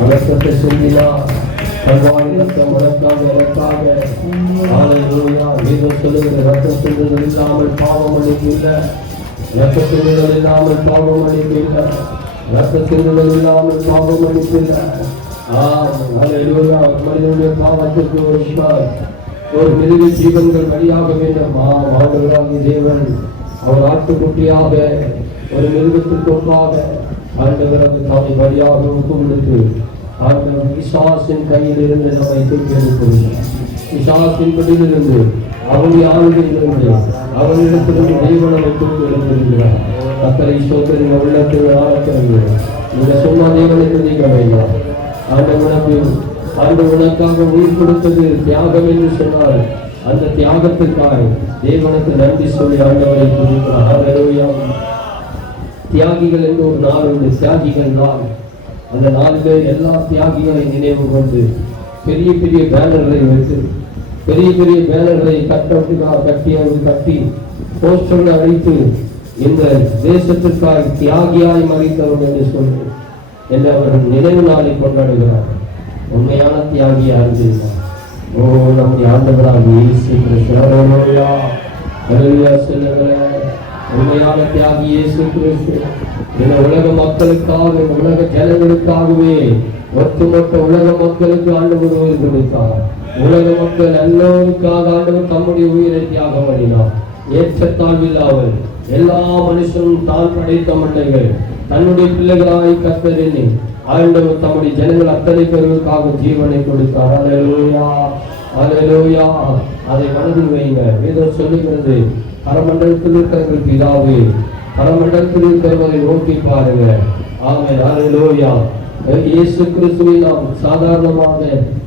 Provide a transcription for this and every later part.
ரத்தத்தை சிந்தினார். கல்வாரி ரத்தம் உனக்காக எனக்காக. ஹல்லேலூயா. வேதம் சொல்லுகிறது, ரத்தம் சிந்துதல் இல்லாமல் பாவம் மன்னிப்பு இல்லை. ரத்தம் சிந்துதல் இல்லாமல் பாவம் மன்னிப்பு இல்லை. ரத்தம் சிந்துதல் இல்லாமல் பாவம் மன்னிப்பு இல்லை. ஹல்லேலூயா. மனிதனுடைய பாவத்திற்கு ஒரு மிருக ஜீவன்கள் வழியாக வேண்டும். ஆண்டவராகிய தேவன் அவர் ஆட்டுக்குட்டியாக ஒரு மிருகத்திற்கு ஒப்பாக ஆண்டவரது தாமை வழியாக கொடுத்து ஆண்டவர் பிசாசின் கையில் இருந்து நம்மை தூக்கியிருக்கிறார். பிசாசின் பிடியிலிருந்து அவனுடைய ஆளுகையிலிருந்து அவனிடத்திலிருந்து தேவனை தூக்கியிருக்கிறார். கர்த்தரை ஸ்தோத்திரம். உள்ளத்தில் ஆழக்கிறது. நீங்க சொன்ன தேவனை துதிக்க வேண்டாம். ஆண்டவர் உனக்காக உயிர் கொடுத்தது தியாகம் என்று சொன்னார். அந்த தியாகத்திற்காக தேவனுக்கு நன்றி சொல்லி ஆண்டவரை துதிக்கிறார். ஹல்லேலூயா. தியாகிகள் என்று ஒரு நாள் உண்டு, தியாகிகள் நாள். அந்த நாளிலே எல்லா தியாகிகளை நினைவு கொண்டு பெரிய பெரிய பேனர்களை வைத்து பெரிய பெரிய பேனர்களை கட்டி போஸ்டர்கள் அடித்து இந்த தேசத்திற்காக தியாகியாய் மறித்தவர்கள் என்று சொல்லி என்று அவர்கள் நினைவு நாளை கொண்டாடுகிறார். உண்மையான தியாகியா இருந்தார். ஓ, நம்முடைய ஆண்டவராக இயேசு கிறிஸ்து. செல்லுங்களே, உண்மையான தியாகி இயேசு கிறிஸ்து இந்த உலக மக்களுக்காக, உலக ஜனங்களுக்காகவே ஒட்டுமொத்த உலக மக்களுக்கு ஆண்டவர் உயிர் கொடுத்தார். உலக மக்கள் எல்லோருக்காக ஆண்டவர் தம்முடைய உயிரை தியாகம் பண்ணினார். ஏற்றத்தாழ்வில்லாமல் எல்லா மனுஷனும் தான் படைத்த மண்ணைகள் தன்னுடைய பிள்ளைகளாய் கர்த்தர் ஆண்டவர் தம்முடைய ஜனங்கள் அத்தனை பேருக்காக ஜீவனை கொடுத்தார். ஹல்லேலூயா. ஹல்லேலூயா. அதை மனதில் வைங்க. வேதம் சொல்லுகிறது, பரமண்டலத்தில் இருக்கிற பிதாவே, பரமண்டலத்தில் இருக்கிறவரை நோக்கி பாருங்க. ஆமென். ஹல்லேலூயா. இயேசு கிறிஸ்துவை நாம் சாதாரணமாக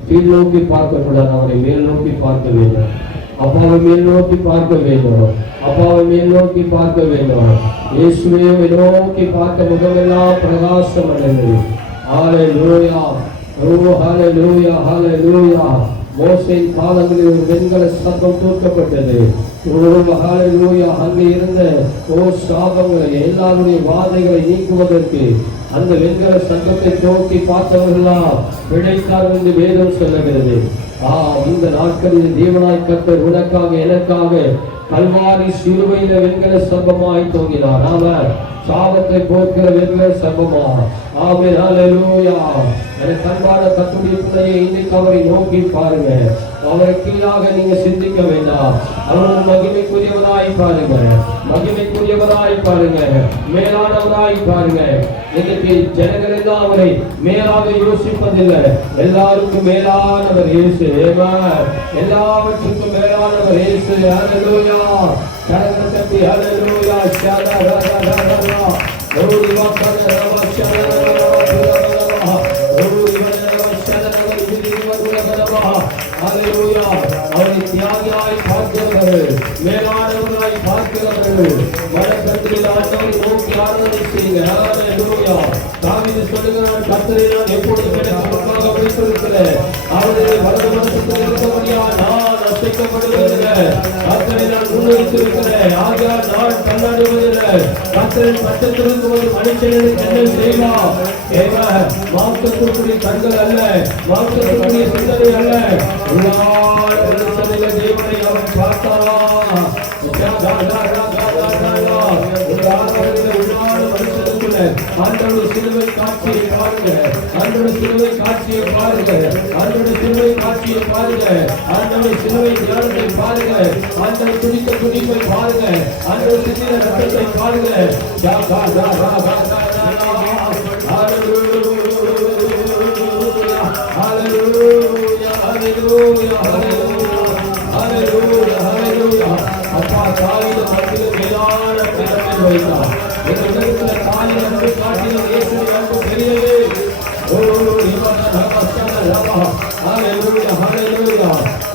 கீழ் நோக்கி பார்க்க கூடாது. அவரை மேல் நோக்கி பார்க்க வேண்டும். அப்பாவை மேல் நோக்கி பார்க்க வேண்டும். அப்பாவை மேல் நோக்கி பார்க்க வேண்டும். இயேசுவை நோக்கி பார்க்க முகமெல்லாம் பிரகாசம் அடைந்தது. ஹல்லேலூயா. ஓ ஹல்லேலூயா. ஹல்லேலூயா. மோசேயின் காலங்களில் ஒரு வெண்கல சர்ப்பம் தூக்கப்பட்டது. அங்கே இருந்த சாபங்களை, எல்லாருடைய வாதைகளை நீக்குவதற்கு அந்த வெண்கல சர்ப்பத்தை நோக்கி பார்த்தவர்களாம் பிழைத்தார் என்று வேதம் சொல்லுகிறது. இந்த நாட்களில் தேவனாய் கர்த்தர் உனக்காக எனக்காக கல்வாரி சிலுவையில வெண்கல சர்ப்பமாய் தொங்கினார். அவர் சாபத்தை போக்குற வெண்கல சர்ப்பமா. ஆமென். ஹல்லேலூயா. எனக்கு அன்பான கர்த்தருடைய பிள்ளையை இன்னைக்கு அவரை நோக்கி பாருங்க. அவரை கீழாக நீங்க சிந்திக்க வேண்டாம். அவரோட மகிமைக்குரியவராய் பாருங்க. மகிமைக்குரியவராய் பாருங்க. மேலானவராய் பாருங்க. இன்னைக்கு ஜனங்கள் எல்லாம் அவரை மேலாக யோசிப்பதில்லை. எல்லாருக்கும் மேலானவர் இயேசு. எல்லாவற்றுக்கும் மேலானவர் இயேசு. ஹல்லேலூயா. கரகத்தி ஹல்லேலூயா. அவரை தியாகியாய் பார்க்கிறவர்கள், மேலானவர்களாய் பார்க்கிறவர்கள் வடக்கத்தில் ஆண்டவரை நோக்கி ஆராதனை செய்யுங்க. ஹல்லேலூயா. தாவீது சொல்லுகிறார், கர்த்தரை நான் எப்பொழுது எனக்கு வைத்திருக்கிறேன். அவருடைய வலது பக்கத்தில் இருக்கபடியா நான் அசைக்கப்படுவதில்லை. கர்த்தரை நான் முன்வைத்திருக்கிறேன். ஆகையால் நான் தள்ளாடுவதில்லை. கர்த்தரின் பட்சத்தில் இருக்கும் ஒரு மனுஷனுக்கு என்ன செய்வார்? மாம்சத்திற்குரிய கண்கள் அல்ல, மாம்சத்திற்குரிய சிந்தனை அல்ல. தேவனை அவன் பார்த்தாரா? ஆண்டோட சிலுவை காட்சியை பாருங்க. ஆண்டோட சிலுவை காட்சியை பாருங்க. ஆண்டோட சிலுவை காட்சியை பாருங்க. ஆண்டோட சிலுவை தியானத்தை பாருங்க. ஆண்டோட துடித்த துடிப்பை பாருங்க. ஆண்டோட சிந்தின ரத்தத்தை பாருங்க. அப்பா தாவீது மத்தியில் மேலான இடத்தில் வைத்தார். இந்த உலகத்தில் தாயின் அன்பை காட்டிலும் இயேசுவின் அன்பு பெரியது.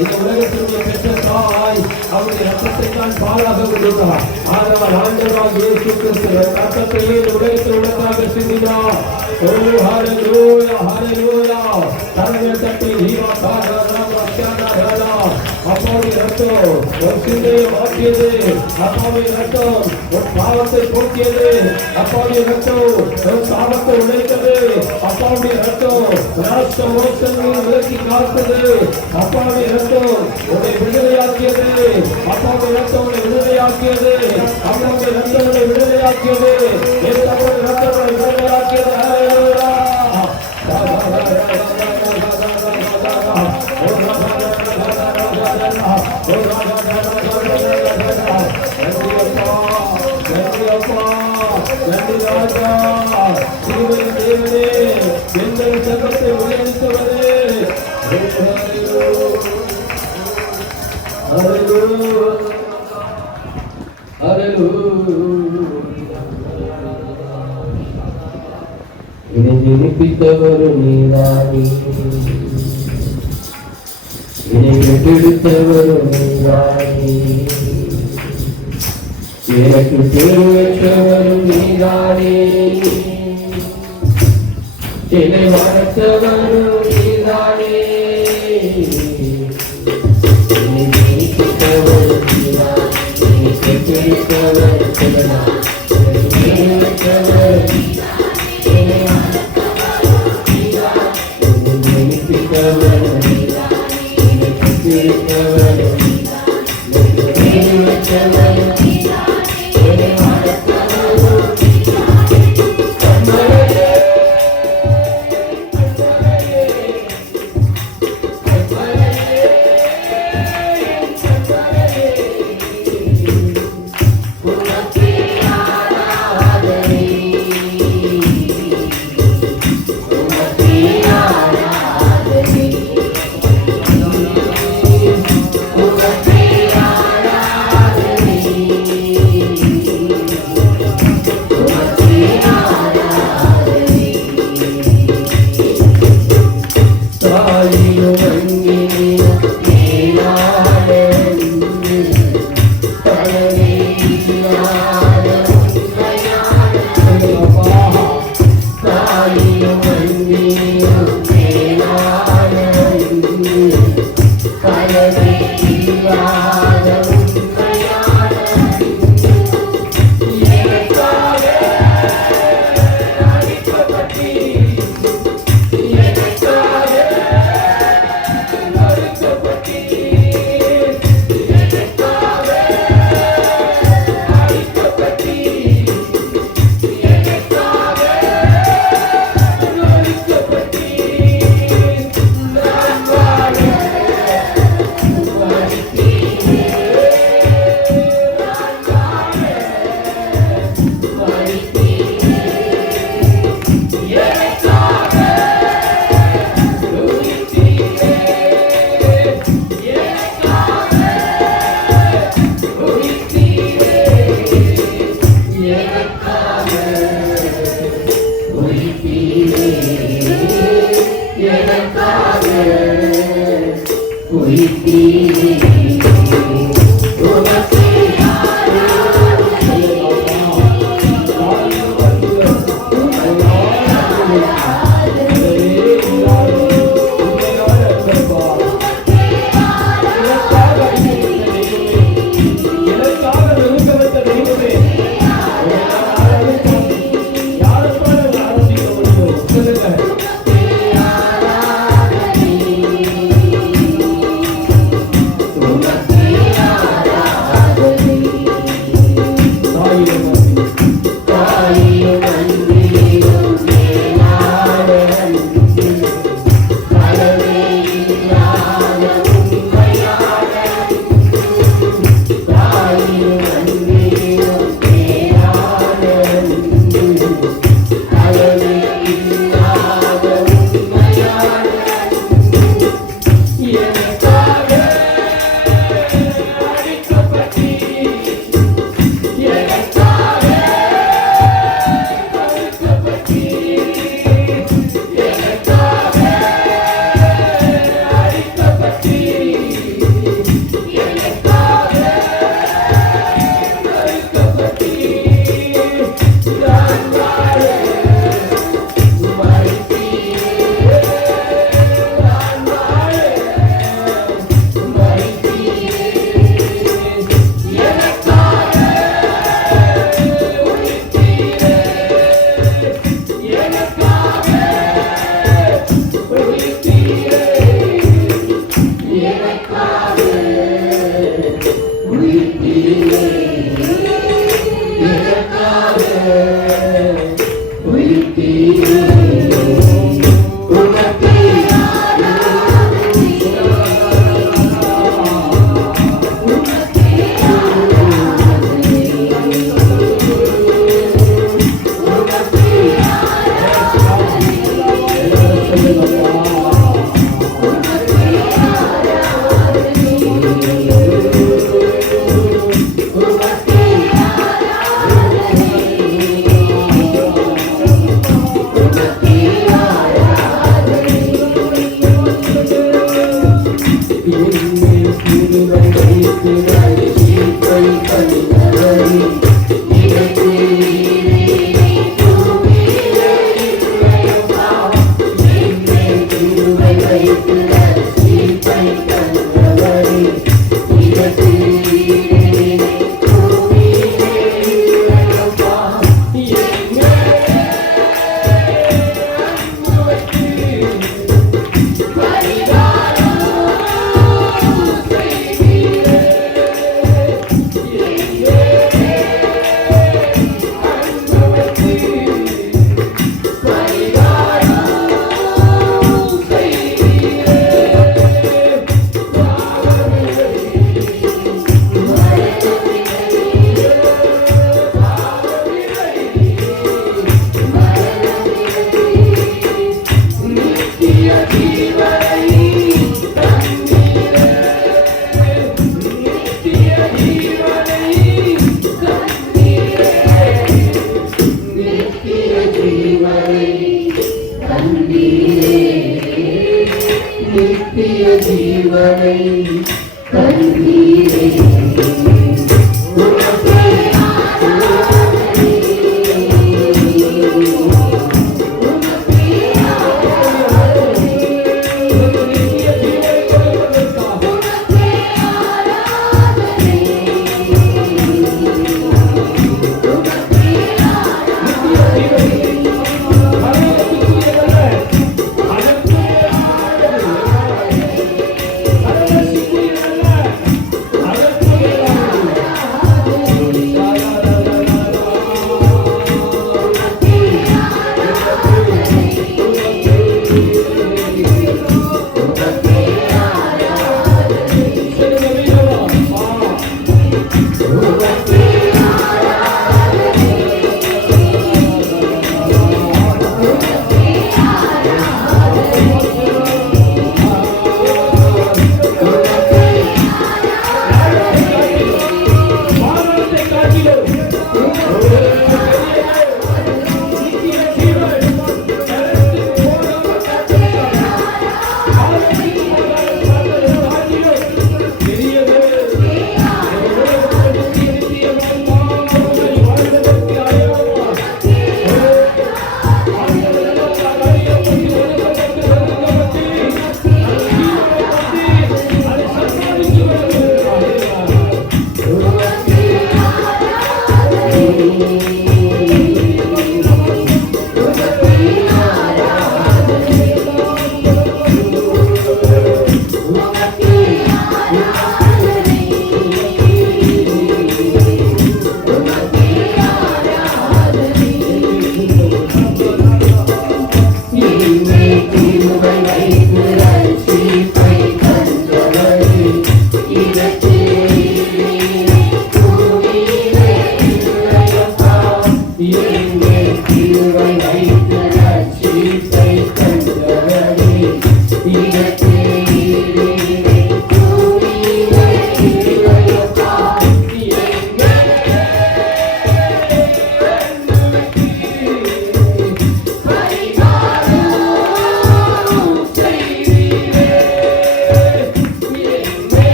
இந்த உலகத்தினுடைய பெற்ற தாய் அவருடைய ரத்தத்தை தான் பாலாக கொடுத்தார். ஆனால் ஆண்டவராக இயேசு கிறிஸ்து ரத்தத்தையே இந்த உலகத்தில் உலகமாக சிந்தினார். ஓ ஹல்லேலூயா. ஹல்லேலூயா. கரங்களை தட்டி அப்பாவுடைய ரத்தம் உன் சிந்தையை மாற்றியது அப்பாவுடைய ரத்தம், உன் பாவத்தை போக்கியது அப்பாவுடைய ரத்தம், உன் சாபத்தை உடைத்தது அப்பாவுடைய ரத்தம், ராஷ்ட மோசங்களை விலக்கி காத்தது அப்பாவுடைய ரத்தம், உன்னை விடுதலையாக்கியது அப்பாவுடைய ரத்தம், உன்னை விடுதலையாக்கியது அப்பாவுடைய ரத்தம், உன்னை விடுதலையாக்கியது ஏசாவுடைய ரத்தம், உன்னை விடுதலையாக்கியது. இதை ஜெனிப்பித்தவரும் நீதானே, இதை பெற்றெடுத்தவரும் நீதானே, எனக்கு பெருவற்றவரும் நீதானே, என்னை வளர்த்தவரும் நீதானே, என்னை ஜெனிப்பித்தவரும் நீதானே, என்னை பெற்றெடுத்தவரும் நீதானே, Una ஜீவனை தந்தீரே.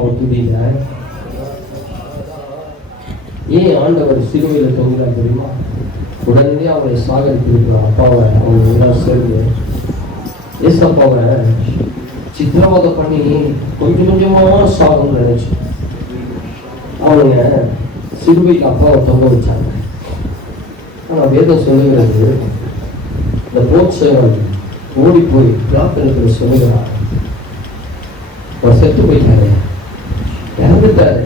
அப்பாவை துதிங்க. ஏன் ஆண்டவர் சிலுவையில் தொங்குறார் தெரியுமா? உடனே அவங்களை சாகரித்திருக்கிறார். அப்பாவை அவங்க சேர்ந்து ஏசப்பாவை சித்திரவதை பண்ணி கொஞ்சம் கொஞ்சமா சாகணும்னு நினைச்சு அவங்க சிலுவையில் அப்பாவை தொங்க வச்சாங்க. ஆனா வேதம் சொல்லுகிறது, இந்த போட்சேவன் ஓடி போய் பிரார்த்தனை சொல்லுகிறார், அவர் செத்து போயிட்டாரு, இறந்துட்டாரு.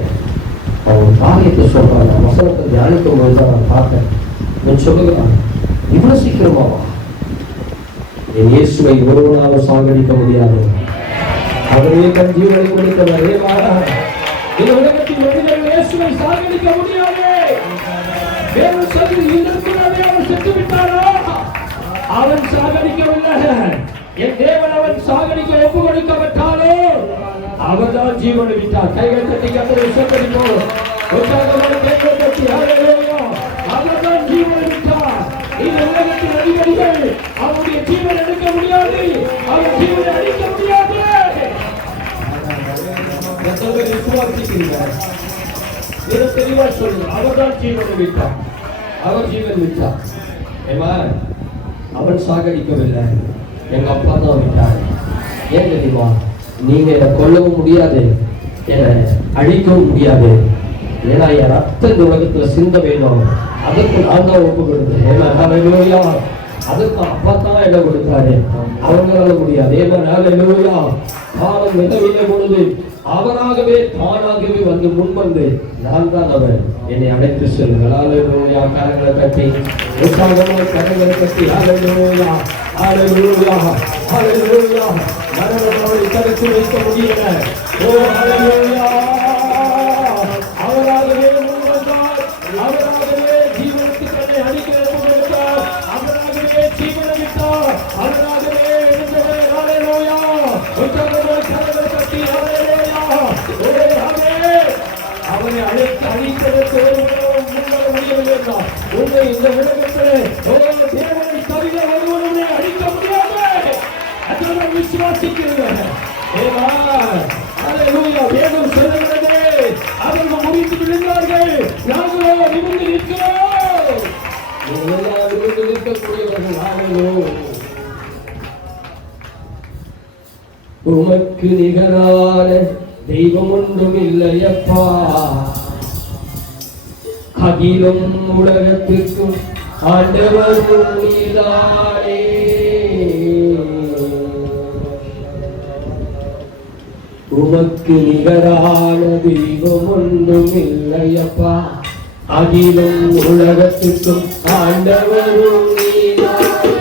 அவன் காரியத்தை சொல்றாங்க. வசனத்தை தியானிக்கும் போதுதான் நான் பார்த்தேன். இவன் சொல்லுகிறான், இவ்வளவு சீக்கிரமாவா? என் இயேசுவை ஒருவனாலும் சாகடிக்க முடியாது. அவரே தன் ஜீவனை கொடுத்தவர். இந்த உலகத்தில் மனிதர்கள் இயேசுவை சாகடிக்க முடியாது. வேறு சொல்லி இதற்குள்ளே அவன் செத்து விட்டாரா? அவன் சாகடிக்கவில்லை. என் தேவன் அவன் சாகடிக்க ஒப்பு கொடுக்கப்பட்டாலோ அவர்தான் ஜீவனை விட்டார். கைகள் தட்டி கத்தரை சொற்கடிப்போம். அவர்தான் ஜீவனை விட்டார். இந்த உலகத்தின் அதிகாரிகள் அவருடைய ஜீவனை எடுக்க முடியாது. அவர் ஜீவனை அளிக்க முடியாது. தெளிவா சொல்லுங்க. அவர்தான் ஜீவனை விட்டார். அவர் ஜீவன் விட்டார். அவன் சாகடிக்கவில்லை, எங்க அப்பா தான் விட்டார். ஏன் தெரியுமா? நீங்க என்னை கொல்லவும் முடியாது, என்னை அழிக்கவும் முடியாது. ஏன்னா என் ரத்த இந்த உலகத்துல சிந்த வேணும். அதுக்கு நான் தான் ஒப்பு கொடுத்தேன். ஏன்னா அதுக்கு அப்பா தான் இடம் கொடுத்தாரு. அவங்களால முடியாது. ஏன்னா காலம் நிலவின பொழுது அவராகவே தானாகவே வந்து முன்வந்து நான் தான் அவர் என்னை அழைத்து செல்லுங்கள். கரங்களை கட்டி உற்சாகமாக கரங்களை கட்டி மரணத்தை கருத்து வைக்க முடியல. அவராகவே முன்வந்தார். அவராகவே ஜீவனுக்கு தன்னை அடிக்க கொடுத்தார். அவராகவே ஜீவனை விட்டார். அவராகவே எழுந்தவரே ஹல்லேலூயா. உற்சாகமாக கரங்களை கட்டி அவனை அழைத்து அழிப்பதற்கு முன்வர முடியவில்லை என்றார். உன்னை இந்த உலகத்திலே தேவனை தவிர ஒருவனை அழிக்க முடியாது. அதை விசுவாசிக்கிறேன். வேதம் சொல்லுகிறது, அவர்கள் முடித்து விழுந்தார்கள், நாங்களோ நிமிர்ந்து நிற்கிறோம். நிமிர்ந்து நிற்கக்கூடியவர்கள். உமக்கு நிகரான தெய்வம் ஒன்றும் இல்லையப்பா. அகிலும் உலகத்திற்கும் ஆண்டவர் நீதானே. உமக்கு நிகரான தெய்வம் ஒன்றும் இல்லையப்பா. அகிலும் உலகத்திற்கும் ஆண்டவரும் நீதானே.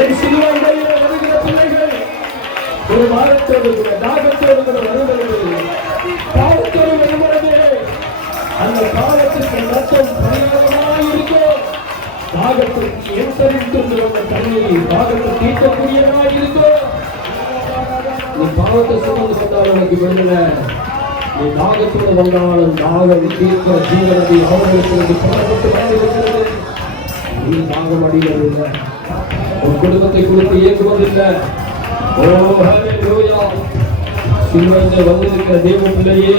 என் சிலுவையிலே வருகிற பிள்ளைகள் ஒரு வாரத்தோடு கூட தாகத்தோடு கூட வருகிறது, பாவத்தோடு வருகிறது. அந்த பாவத்திற்கு ரத்தம் பரிகாரமாக இருக்கும். தாகத்திற்கு எச்சரித்து வந்த தண்ணீரை தாகத்தை தீர்க்கக்கூடியதாக இருக்கும். நீ பாவத்தை சுமந்து கொண்டால் உனக்கு விடுதலை. நீ தாகத்தோடு வந்தாலும் தாகம் தீர்க்கிற ஜீவனத்தை அவர்களுக்கு பணப்பட்டு வாழ்ந்திருக்கிறது. நீ தாகம் அடைவதில்லை, உன் குடும்பத்தை கொடுத்து இயக்குவதில்லை. ஓ ஹல்லேலூயா. சிலுவையில் வந்திருக்கிற தேவ பிள்ளையே,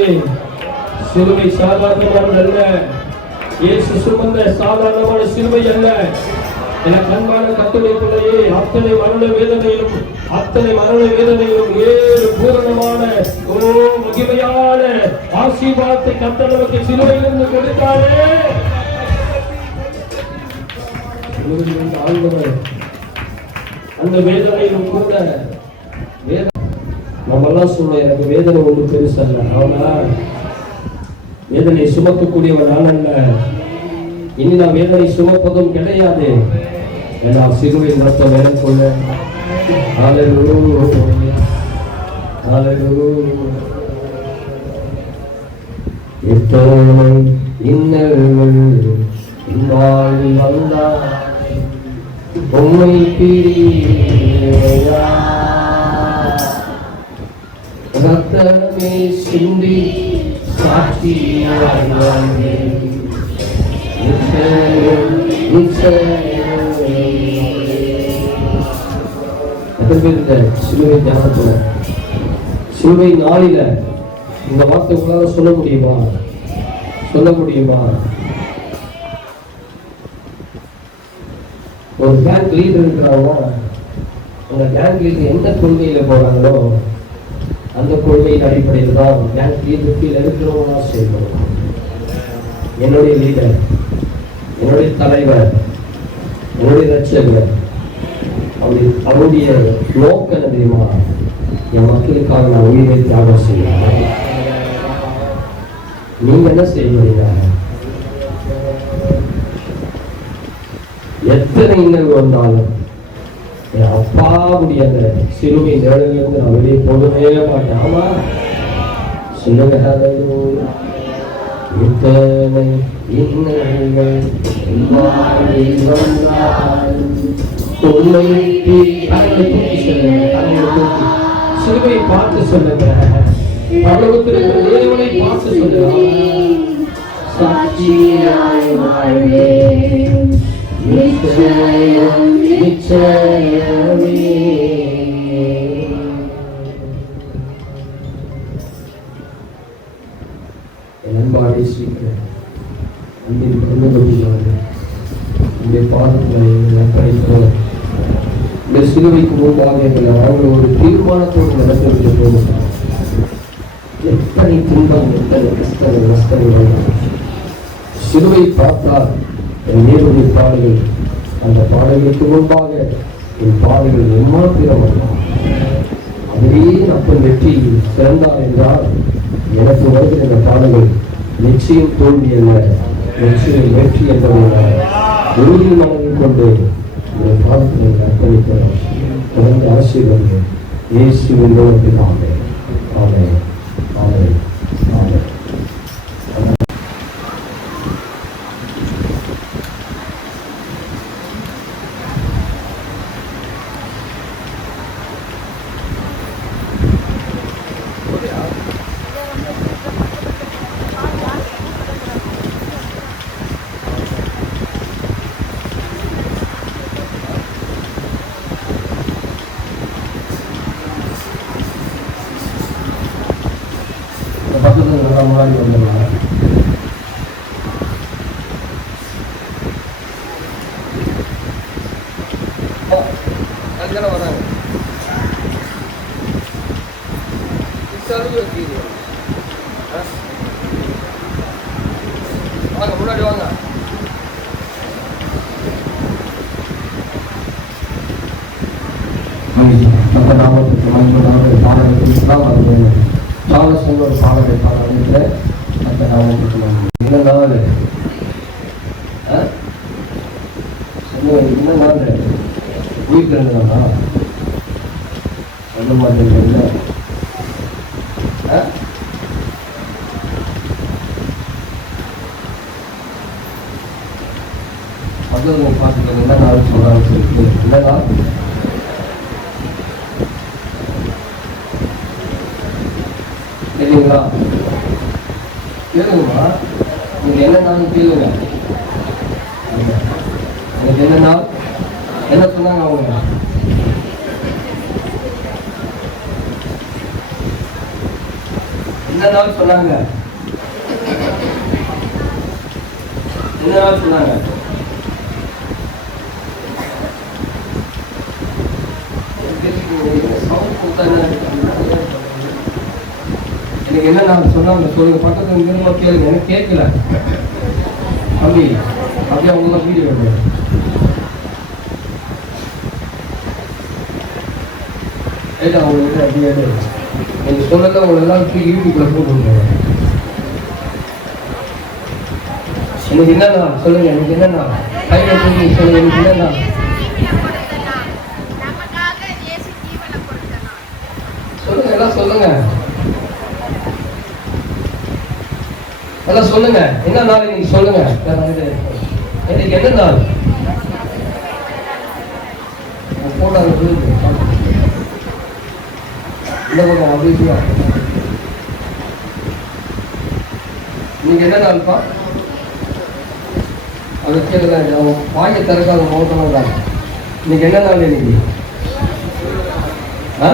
சிலுவை சாதாரணமானது அல்ல. இயேசு சுமந்த சாதாரணமான சிலுவை அல்ல. எனக்கு அன்பான கர்த்தருடைய பிள்ளையே, அத்தனை மரண வேதனையிலும் ஏழு பூரணமான மகிமையான ஆசீர்வாதத்தை கர்த்தர் நமக்கு சிலுவையிலிருந்து கொடுத்தாரே. அந்த வேதனையிலும் கூட நம்மெல்லாம் சொல்றோம், எனக்கு வேதனை ஒன்று பெருசல்ல. அவனா வேதனை சுமக்கக்கூடியவன் நான் அல்ல. இனி நான் வேதனை சுமப்பதும் கிடையாது. ஏன்னா சிலுவையின் ரத்தம் எனக்குள்ள. ஹல்லேலூயா, ஹல்லேலூயா. எத்தனை இன்னல்கள் வாழ்வில் வந்தால் உம்மை பிரியா, ரத்தமே சிந்தி சாட்சியாய் வந்தேன். சிலுவை ஞானத்துல, சிலுவை நாளில இந்த வார்த்தை உங்களால சொல்ல முடியுமா? சொல்ல முடியுமா? ஒரு பேங்க் லீடர் இருக்கிறாங்க. அந்த பேங்க் லீடர் எந்த கொள்கையில போறாங்களோ அந்த கொள்கையின் அடிப்படையில் தான் பேங்க் லீடர் கீழே இருக்கிறவங்க செய்யணும். என்னுடைய லீடர், என்னுடைய தலைவர், என்னுடைய ரட்சகர், அவருடைய நோக்கம் என்ன தெரியுமா? என் மக்களுக்காக நான் உயிரை தியாகம் செய்யணும். நீங்க என்ன செய்வீங்க? எத்தனை இன்னல் வந்தாலும் என் அப்பாவுடைய அந்த சிலுவை நிழலிலிருந்து நான் வெளியே போகவே மாட்டேன். ஆமா சொல்லுங்க. எத்தனை இன்னல்கள் சிலுவை பார்த்து சொல்லுங்க. பரலோகத்தில் இருக்கிற தேவனை பார்த்து சொல்லுங்க. சாட்சியாய் வாழ்வேன் நிச்சயம் நிச்சயமே. அன்பாடி சீக்கிரம் அன்பின் பிறந்தவர்கள் இந்த பாதங்களை அர்ப்பணிக்கிறோம். இந்த சிலுவைக்கு முன்பாக எங்களை நாங்கள் ஒரு தீர்மானத்தோடு நடத்திவிட்டு போகிறோம். எத்தனை துன்பம், எத்தனை கஷ்டங்கள் சிலுவை பார்த்தால் என் நேருடைய பாடுகள், அந்த பாடல்களுக்கு முன்பாக என் பாடல்கள் எம்மாத்திரம் அதுவே அப்பன் வெற்றி சிறந்தார் என்றால் எனக்கு வருகிற இந்த பாடல்கள் நிச்சயம் தோல்வி அல்ல, நிச்சயம் வெற்றி என்பதை உறுதி மனதில் கொண்டு இந்த பாடத்தை அர்ப்பணிக்கிறோம். தொடர்ந்து ஆசீர்வாதம் இயேசுவின் மூலத்தில். ஆமென், ஆமென், ஆமென், ஆமென். முன்னாடி வந்துடலாம். வராங்க வாங்க, முன்னாடி வாங்க. அந்த நாமத்துக்கு மகிமையாக பாடலுக்கு தான் வந்து சாலசன் ஒரு பாடலை பாடலுக்கு அந்த நாமத்துக்கு இந்த நாள் என்ன நாள் உயிர் திறந்தானா சொல்ல மாட்டேங்க. பக்கத்தில் பார்த்துட்டு என்ன நாள் சொல்றாங்க சொல்லிட்டு என்னன்னா சரிங்களா? கேளுங்கம்மா, நீங்க என்ன நாள் கேளுங்க. எனக்கு என்ன நாள் என்ன சொன்னாங்க அவங்க? என்ன நாள் சொன்னாங்க? என்ன நாள் சொன்னாங்க? எனக்கு என்ன நாள் சொன்னாங்க சொல்லுங்க. பக்கத்துல இருந்து கேளுங்க. எனக்கு கேட்கல தம்பி. அப்படியே அவங்க வீடியோ அவங்களுக்கு அப்படியே நீங்க சொல்லல அவங்க எல்லாம் யூடியூப்ல போட்டு. எனக்கு என்ன நாள் சொல்லுங்க. எனக்கு என்ன நாள் கையில தூக்கி சொல்லுங்க. எனக்கு என்ன நாள் சொல்லுங்க. எல்லாம் சொல்லுங்க. எல்லாம் சொல்லுங்க. என்ன நாள் நீங்க சொல்லுங்க. எனக்கு என்ன நாள் போட்டாங்க சொல்லுங்க. இந்த பக்கம் அப்படியா நீங்க என்ன நாள்ப்பா? அதை கேட்குறாங்க. அவன் வாயை திறக்காத மோட்டமாக தான். இன்னைக்கு என்ன நாள் இன்னைக்கு? ஆ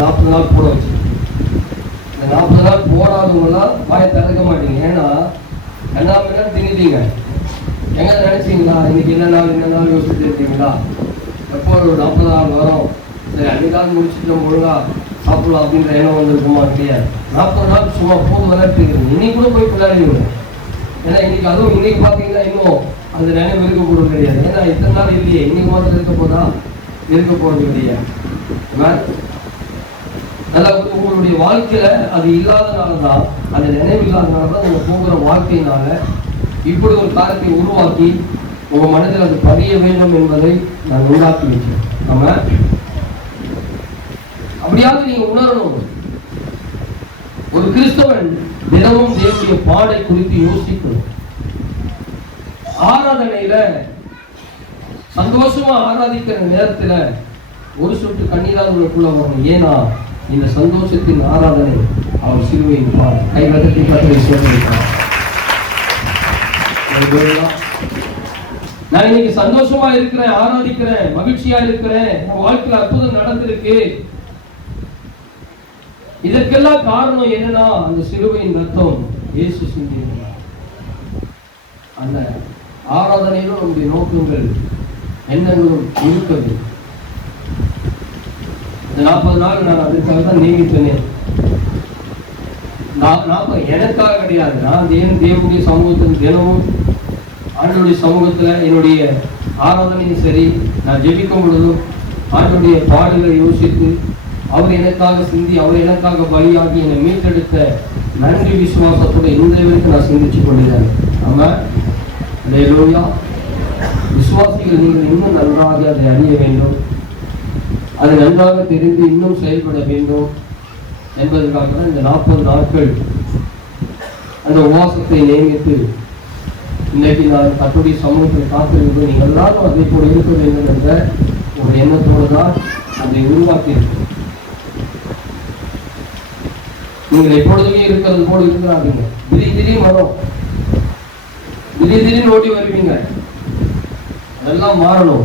40 நாள் போட வச்சு. இந்த 40 நாள் போடாதவங்களாம் வாயை திறக்க மாட்டீங்க. ஏன்னா எல்லாம் திணிட்டீங்க. எங்க நினைச்சீங்களா இன்னைக்கு என்ன நாள் யோசிச்சுட்டு இருக்கீங்களா? எப்போ ஒரு 40 நாள் வரும், சரி அன்னைக்காவது முடிச்சுட்டு ஒழுங்கா சாப்பிடலாம் அப்படின்ற எண்ணம் வந்துருக்குமா? இல்லையா? 40 நாள் சும்மா போது விளையாட்டுருக்குது. இன்னைக்கு கூட போய் விளையாடுவீங்க. ஏன்னா இன்னைக்கு அதுவும் இன்னைக்கு பார்த்தீங்கன்னா இன்னும் அது நினைவு இருக்க போறது கிடையாது. ஏன்னா இத்தனை நாள் இல்லையே, இன்னைக்கு மாத்திரம் இருக்க போதா? இருக்க போறது இல்லையா? அதாவது உங்களுடைய வாழ்க்கையில அது இல்லாதனாலதான், அந்த நினைவு இல்லாதனாலதான் நீங்க போகிற வாழ்க்கையினால இப்படி ஒரு காரியத்தை உருவாக்கி உங்க மனதில் அது பதிய வேண்டும் என்பதை நான் உண்டாக்கி வச்சேன். நம்ம அப்படியாவது நீங்க உணரணும். ஒரு கிறிஸ்தவன் தினமும் தேவனுடைய பாடை குறித்து யோசிக்கணும். ஆராதனையில சந்தோஷமா ஆராதிக்கிற நேரத்துல ஒரு சொட்டு கண்ணீரால் உங்களுக்குள்ள வரணும். ஏன்னா இந்த சந்தோஷத்தின் ஆராதனை அவர் சிலுவையின் பார் கைவதத்தை பற்றி சொல்லியிருக்கார். நான் இன்னைக்கு சந்தோஷமா இருக்கிறேன், ஆராதிக்கிறேன், மகிழ்ச்சியா இருக்கிறேன், என் வாழ்க்கையில் அற்புதம் நடந்திருக்கு. இதற்கெல்லாம் காரணம் என்னன்னா அந்த சிலுவையின் ரத்தம் இயேசு சிந்தினார். அந்த ஆராதனையிலும் நம்முடைய நோக்கங்கள் எண்ணங்களும் இருக்கிறது. இந்த 40 நாள் நான் அதுக்காக தான் நியமித்தேன். எனக்காக கிடையாது. நான் தேவனுடைய சமூகத்தில் தினமும் ஆண்டவருடைய சமூகத்துல என்னுடைய ஆராதனையும் சரி, நான் ஜெபிக்கும் பொழுதும் ஆண்டவருடைய பாடுகளை யோசித்து அவர் எனக்காக சிந்தி அவர் எனக்காக பலியாகி என்னை மீட்டெடுத்த நன்றி விசுவாசத்தோட இந்த வரைக்கும் நான் சிந்திச்சு கொண்டிருந்தேன். ஆமா, அல்லேலூயா. விசுவாசிகள் நீங்கள் இன்னும் நன்றாக அதை அறிய வேண்டும், அதை நன்றாக தெரிந்து இன்னும் செயல்பட வேண்டும் என்பதற்காக தான் இந்த 40 நாட்கள் அந்த உபவாசத்தை நியமித்து இன்னைக்கு நான் கர்த்தருடைய சமூகத்தை காத்திருந்து நீங்கள் எல்லாரும் அதை போல இருக்க வேண்டும் என்ற ஒரு எண்ணத்தோடு தான் அதை உருவாக்கியிருக்கு. நீங்கள் எப்பொழுதுமே இருக்கிறது போல இருக்கிறாங்க. திடீர்னு வரும், திடீர்னு ஓடி வருவீங்க. அதெல்லாம் மாறணும்.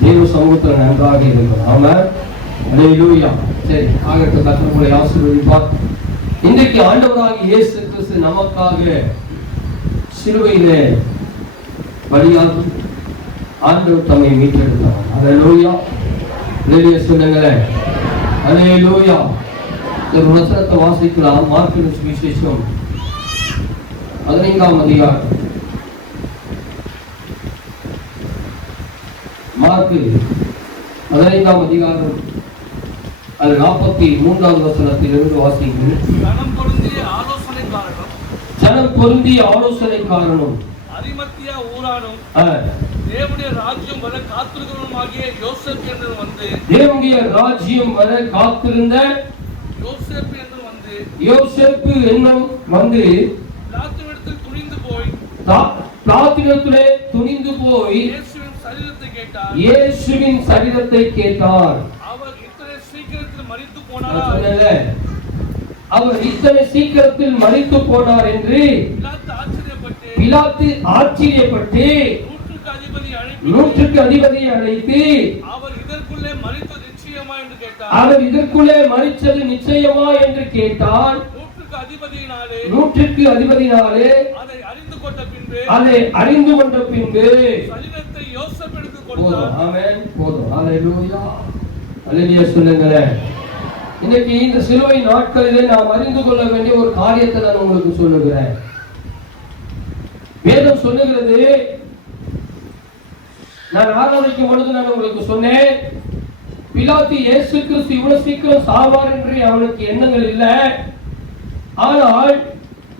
தேவ சமூகத்தில் நன்றாக இருக்கும். ஆமென், அல்லேலூயா. சரி, ஆகட்டும். கர்த்தர் உங்களை ஆசீர்வதிப்பார். இன்றைக்கு ஆண்டவராகிய இயேசு கிறிஸ்து நமக்காக சிலுவையிலே பலியாகி ஆண்டவர் தம்மை மீட்டெடுத்தார். அல்லேலூயா. அல்லேலூயா சொல்லுங்களேன். அல்லேலூயா. ஒரு வசனத்தை வாசிக்கலாம். மார்க்கு சுவிசேஷம் 15ஆம் அதிகாரம். மார்க்கு 15ஆம் அதிகாரம் அது 43வது வசனத்திலிருந்து வாசிக்கிறேன். ஜனம் பொருந்திய ஆலோசனைக்காரனும் அரிமத்தியா ஊரானும் தேவனுடைய ராஜ்யம் வர காத்திருக்கிறவனுமாகிய யோசேப்பு என்று வந்து யோசேப்பு என்னும் வந்து பிலாத்துவிடத்திலே துணிந்து போய் இயேசுவின் சரீரத்தை கேட்டார். அவர் இத்தனை சீக்கிரத்தில் மரித்து போனார் என்று பிலாத்து ஆச்சரியப்பட்டு நூற்றுக்கு அதிபதியை அழைத்து அவர் இதற்குள்ளே மரித்தது நிச்சயமா என்று கேட்டான். நூற்றுக்கு அதிபதியினாலே அதை அறிந்து கொண்ட பின்பு சொல்லுங்களேன். இன்னைக்கு இந்த சிலுவை நாட்களிலே நாம் அறிந்து கொள்ள வேண்டிய ஒரு காரியத்தை நான் உங்களுக்கு சொல்லுகிறேன். வேதம் சொல்லுகிறது, நான் ஆராதிக்கும் பொழுது நான் உங்களுக்கு சொன்னேன், பிலாத்து இயேசு கிறிஸ்து இவ்வளவு சீக்கிரம் சாவார் என்று அவனுக்கு எண்ணங்கள் இல்லை. ஆனால்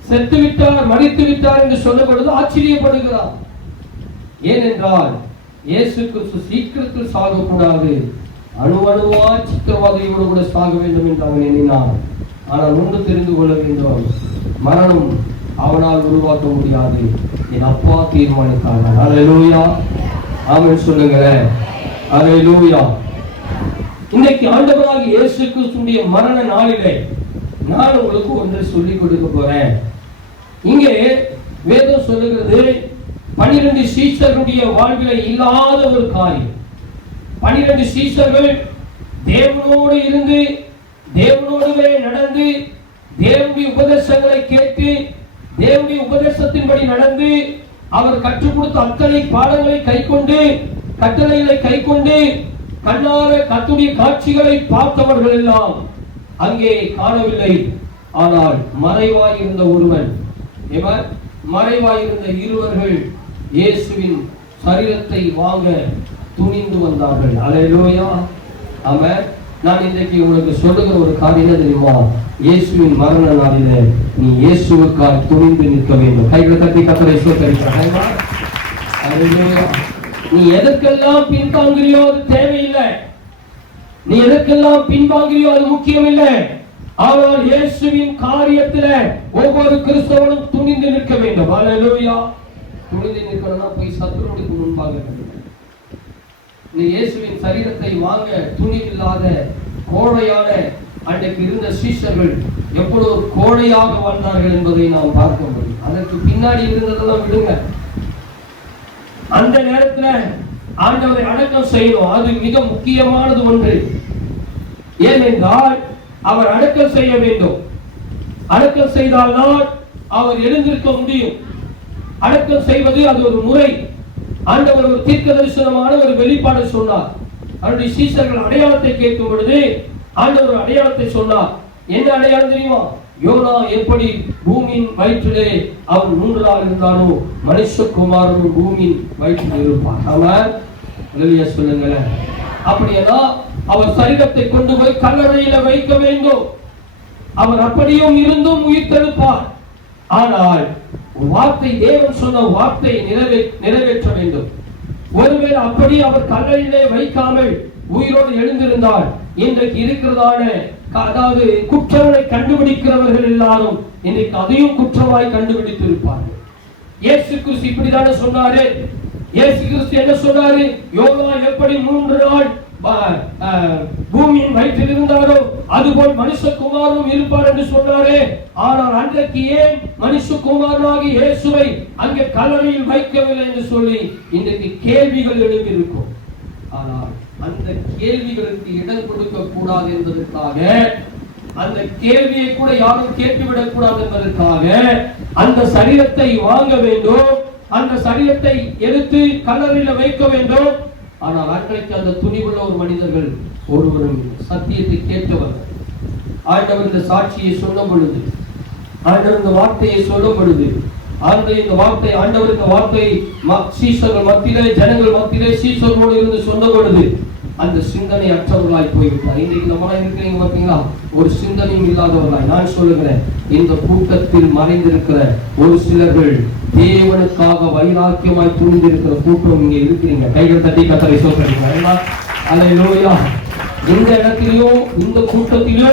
செத்து விட்டார், மரித்து விட்டார் என்று சொல்லப்படுவது ஆச்சரியப்படுகிறார். ஏனென்றால் இயேசு கிறிஸ்து சீக்கிரத்தில் சாகக்கூடாது, அணுவணுவா சித்திரவதையோடு கூட சாக வேண்டும் என்று அவன் எண்ணினான். ஆனால் ஒன்று தெரிந்து கொள்ள வேண்டும், மரணம் அவனால் உருவாக்க முடியாது, என் அப்பா தீர்மானித்தார். அல்லேலூயா, ஆமென் சொல்லுங்களேன். அல்லேலூயா. இன்னைக்கு ஆண்டவராகிய இயேசு கிறிஸ்துவின் மரண நாளிலே நான் உங்களுக்கு ஒன்றை சொல்லிக் கொடுக்க போறேன். இங்கே வேதம் சொல்லுகிறது, 12 சீஷர்களுடைய வாழ்விலே இல்லாத ஒரு காரியம். 12 சீஷர்கள் தேவனோடு இருந்து, தேவனோடுவே நடந்து, தேவனுடைய உபதேசங்களை கேட்டு, தேவனுடைய உபதேசத்தின்படி நடந்து, அவர் கற்றுக் கொடுத்த அத்தனை பாடங்களை கைக்கொண்டு, கட்டளைகளை கைக்கொண்டு, கண்ணார கர்த்தருடைய காட்சிகளை பார்த்தவர்கள் எல்லாம் அங்கே காணவில்லை. ஆனால் மறைவாயிருந்த ஒருவன், மறைவாயிருந்த இருவர்கள் இயேசுவின் சரீரத்தை வாங்க துணிந்து வந்தார்கள். அல்லேலூயா, ஆமென். நான் இன்றைக்கு உங்களுக்கு சொல்லுகிற ஒரு காரியம் தெரியுமா? இயேசுவின் மரண நாளிலே நீ இயேசுவுக்காக துணிந்து நிற்க வேண்டும். கைகளை தட்டி கர்த்தரை ஸ்தோத்திரிக்கிறேன். அல்லேலூயா. நீ எதற்கெல்லாம் பின்தாங்குறியோ அது தேவையில்லை, நீ எதற்கெல்லாம் பின்வாங்குறியோ அது முக்கியம் இல்லை. ஆனால் இயேசுவின் காரியத்தில் ஒவ்வொரு கிறிஸ்தவனும் துணிந்து நிற்க வேண்டும். அல்லேலூயா. துணிந்து நிற்கணும்னா போய் சத்துருவுக்கு முன்பாக நீ இயேசுவின் சரீரத்தை வாங்க துணிவில்லாத கோழையான அன்றைக்கு இருந்த சீஷர்கள் எப்பொழுது கோழையாக வாழ்ந்தார்கள் என்பதை நாம் பார்க்க முடியும். அதற்கு பின்னாடி இருந்ததெல்லாம் விடுங்க. அந்த நேரத்தில் ஆண்டவரை அடக்கம் செய்யணும், அது மிக முக்கியமானது ஒன்று. ஏனென்றால் அவர் அடக்கம் செய்ய வேண்டும். அடக்கம் செய்தால்தான் அவர் எழுந்திருக்க முடியும். அடக்கம் செய்வது அது ஒரு முறை. ஆண்டவர் ஒரு தீர்க்க தரிசனமான ஒரு வெளிப்பாடு சொன்னார். அவருடைய சீஷர்கள் அடையாளத்தை கேட்கும் பொழுது ஆண்டவர் அடையாளத்தை சொன்னார். என்ன அடையாளம் தெரியுமா? யோனா எப்படி பூமியின் வயிற்றிலே அவன் 3 நாள் இருந்தானோ, மனுஷகுமாரனும் பூமியின் வயிற்றில் இருப்பார். ஆமென், அல்லேலூயா சொல்லுங்களேன். அப்படின்னா அவர் சரீரத்தை கொண்டு போய் கல்லறையில வைக்க வேண்டும். அவர் அப்படியும் இருந்தும் உயிர்த்தெழுப்பார். ஆனால் வார்த்தை, தேவன் சொன்ன வார்த்தை நிறைவேற்ற வேண்டும். ஒருவேளை அப்படி அவர் கல்லறையிலே வைக்காமல் உயிரோடு எழுந்திருந்தால் இன்றைக்கு இருக்கிறதான, அதாவது குற்றங்களை கண்டுபிடிக்கிறவர்கள் எல்லாரும் இன்றைக்கு அதையும் குற்றமாய் கண்டுபிடித்து இருப்பார்கள். இயேசு கிறிஸ்து இப்படிதானே சொன்னாரு. இயேசு கிறிஸ்து என்ன சொன்னாரு? யோனா எப்படி 3 நாள் பூமியின் வயிற்றில் இருந்தாரோ அதுபோல் மனுஷகுமாரனும் இருப்பார் என்று சொன்னாரே. ஆனால் அன்றைக்கு ஏன் மனுஷகுமாரனாகிய இயேசுவை அங்கே கல்லறையில் வைக்கவில்லை என்று சொல்லி இன்றைக்கு கேள்விகள் எழுப்பி இருக்கும். ஆனால் அந்த கேள்விகளுக்கு இடம் கொடுக்க கூடாது என்பதற்காக, அந்த கேள்வியை கூட யாரும் கேட்டுவிடக் கூடாது என்பதற்காக அந்த சரீரத்தை வாங்க வேண்டும், அந்த சரீரத்தை எடுத்து கல்லறையில வைக்க வேண்டும். ஆனால் அன்றைக்கு அந்த துணிவுள்ள ஒரு மனிதர்கள் ஒருவரும் சத்தியத்தை கேட்டவர். ஆண்டவர் இந்த சாட்சியை சொல்லும் பொழுது, ஆண்டவர் இந்த வார்த்தையை சொல்லும் பொழுது, ஆண்டவர் இந்த வார்த்தையை சீஷர்கள் மத்தியிலே, ஜனங்கள் மத்தியிலே சீஷர்களோடு இருந்து சொன்ன பொழுது அந்த சிந்தனை அற்றவர்களாய் போய்விட்டார். இன்றைக்கு நம்மளாம் இருக்கிறீங்க பார்த்தீங்களா, ஒரு சிந்தனையும் இல்லாதவர்களாய். நான் சொல்லுகிறேன், இந்த கூட்டத்தில் மறைந்திருக்கிற ஒரு சிலர்கள் தேவனுக்காக வைராக்கியமாய் துணிந்திருக்கிற கூட்டம் இங்கே இருக்கிறீங்க. கைகள் தட்டி கர்த்தரை ஸ்தோத்திரிக்கிறீங்க. அல்லேலூயா. இந்த இடத்திலோ இந்த கூட்டத்திலோ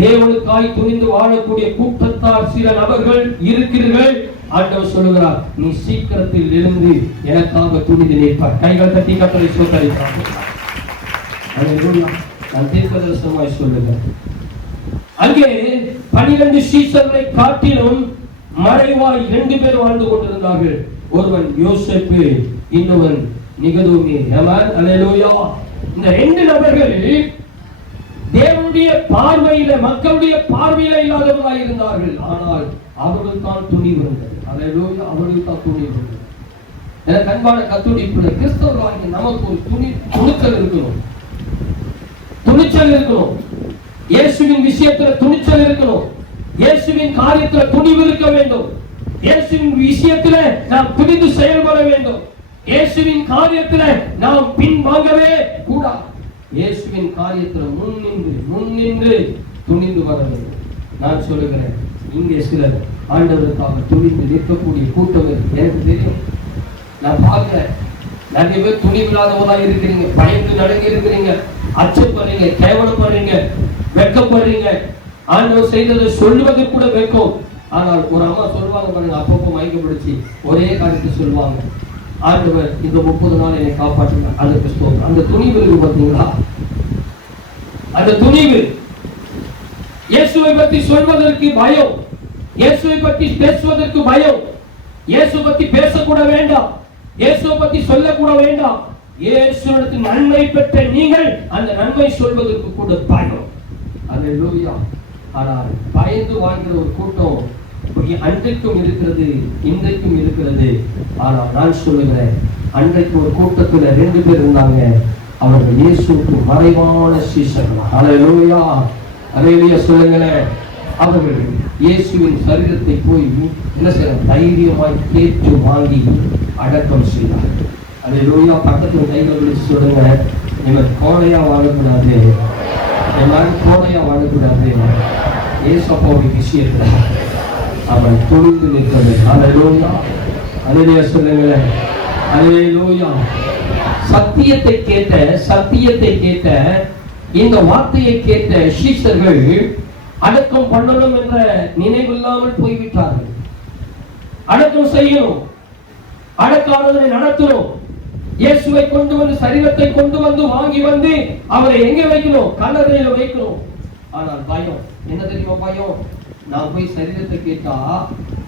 தேவனுக்காய் துணிந்து வாழக்கூடிய கூட்டத்தார் சில நபர்கள் இருக்கிறீர்கள். ஆண்டவர் சொல்லுகிறார், நீ சீக்கிரத்தில் எழுந்து எனக்காக துணிந்து நிற்பார். கைகள் தட்டி கர்த்தரை ஸ்தோத்திரிக்கிறார். அல்லேலூயா. நான் தீர்க்கதரிசனமாய் சொல்லுகிறேன், அங்கே 12 சீஷர்களை காட்டிலும் மறைவாய் 2 பேர் வாழ்ந்து கொண்டிருந்தார்கள். ஒருவன் யோசேப்பு, இன்னொருவன் நிகதோமி. ஆமென். அல்லேலூயா. இந்த 2 நபர்கள் தேவனுடைய பார்வையில, மக்களுடைய பார்வையில இல்லாதவர்களாய் இருந்தார்கள். ஆனால் அவர்கள் தான் துணிவு இருந்தது. அல்லேலூயா. அவர்கள் தான் துணிவு இருந்தது. எனக்கு அன்பான கர்த்தருடைய பிள்ளை, கிறிஸ்தவர்களாகிய நமக்கு ஒரு துணிச்சல் இருக்கணும். துணிச்சல் இருக்கணும். இயேசுவின் விஷயத்துல துணிச்சல் இருக்கணும். இயேசுவின் காரியத்துல துணிவு இருக்க வேண்டும். இயேசுவின் விஷயத்துல நாம் துணிந்து செயல்பட வேண்டும். இயேசுவின் காரியத்துல நாம் பின்வாங்கவே கூடாது. இயேசுவின் காரியத்துல முன்னின்று துணிந்து வர வேண்டும். நான் சொல்லுகிறேன், இங்கே சிலர் ஆண்டவருக்காக துணிந்து நிற்கக்கூடிய கூட்டம் எனக்கு தெரியும். நான் பார்க்கிறேன், நிறைய பேர் துணிவில்லாதவர்களாக இருக்கிறீங்க, பயந்து நடங்கி இருக்கிறீங்க, அச்சப்படுறீங்க, கேவலப்படுறீங்க, வெட்கப்படுறீங்க. ஆண்டவர் செய்ததை சொல்லுவது கூட வெட்கம். ஆனால் ஒரு அம்மா சொல்லுவாங்க பாருங்க, அப்பப்போ மயக்கம் பிடிச்சி ஒரே காரியத்தை சொல்லுவாங்க, ஆண்டவர் இந்த 30 நாள் என்னை காப்பாற்றுங்க. அதுக்கு ஸ்தோத்திரம். அந்த துணிவு இருக்கு பார்த்தீங்களா, அந்த துணிவு. இயேசுவை பற்றி சொல்வதற்கு பயம், இயேசுவை பற்றி பேசுவதற்கு பயம், இயேசு பற்றி பேசக்கூட வேண்டாம், இயேசுவை பற்றி சொல்லக்கூட வேண்டாம். இயேசுவின் நன்மை பெற்ற நீங்கள் அந்த நன்மை சொல்வதற்கு கூட பயம். அல்லேலூயா. ஆனால் பயந்து வாழ்கிற ஒரு கூட்டம் அன்றைக்கும் இருக்கிறது, இன்றைக்கும் இருக்கிறது. ஆனால் நான் சொல்லுகிறேன், அன்றைக்கு ஒரு கூட்டத்தில் 2 பேர் இருந்தாங்க. அவர்கள் இயேசுவுக்கு மறைவான சீஷர்கள். அல்லேலூயா. அல்லேலூயா சொல்லுங்களேன். அவர்கள் இயேசுவின் சரீரத்தை போய் என்ன செய்ய தைரியமாய் கேட்டு வாங்கி அடக்கம் செய்தார்கள். அல்லேலூயா. பக்கத்துல கைகளை விழிச்சு சொல்லுங்க, இவன் கோடையா வாழக்கூடாது, எல்லாரும் கோடையா வாழக்கூடாது. ஏசப்பாவுடைய விஷயத்துல அவன் துணிந்து நிற்கிறது. அல்லேலூயா. அல்லேலூயா சொல்லுங்களேன். அல்லேலூயா. சத்தியத்தை கேட்ட இந்த வார்த்தையை கேட்ட சீஷர்கள் அடக்கம் பண்ணணும் என்ற நினைவில்லாமல் போய்விட்டார்கள். அடக்கம் செய்யணும், அடக்கானதை நடத்தணும். இயேசுவை கொண்டு வந்து, சரீரத்தை கொண்டு வந்து வாங்கி வந்து அவரை எங்க வைக்கணும்? கல்லறையில வைக்கணும். ஆனால் பயம் என்ன தெரியுமா? பயம். நான் போய் சரீரத்தை கேட்டா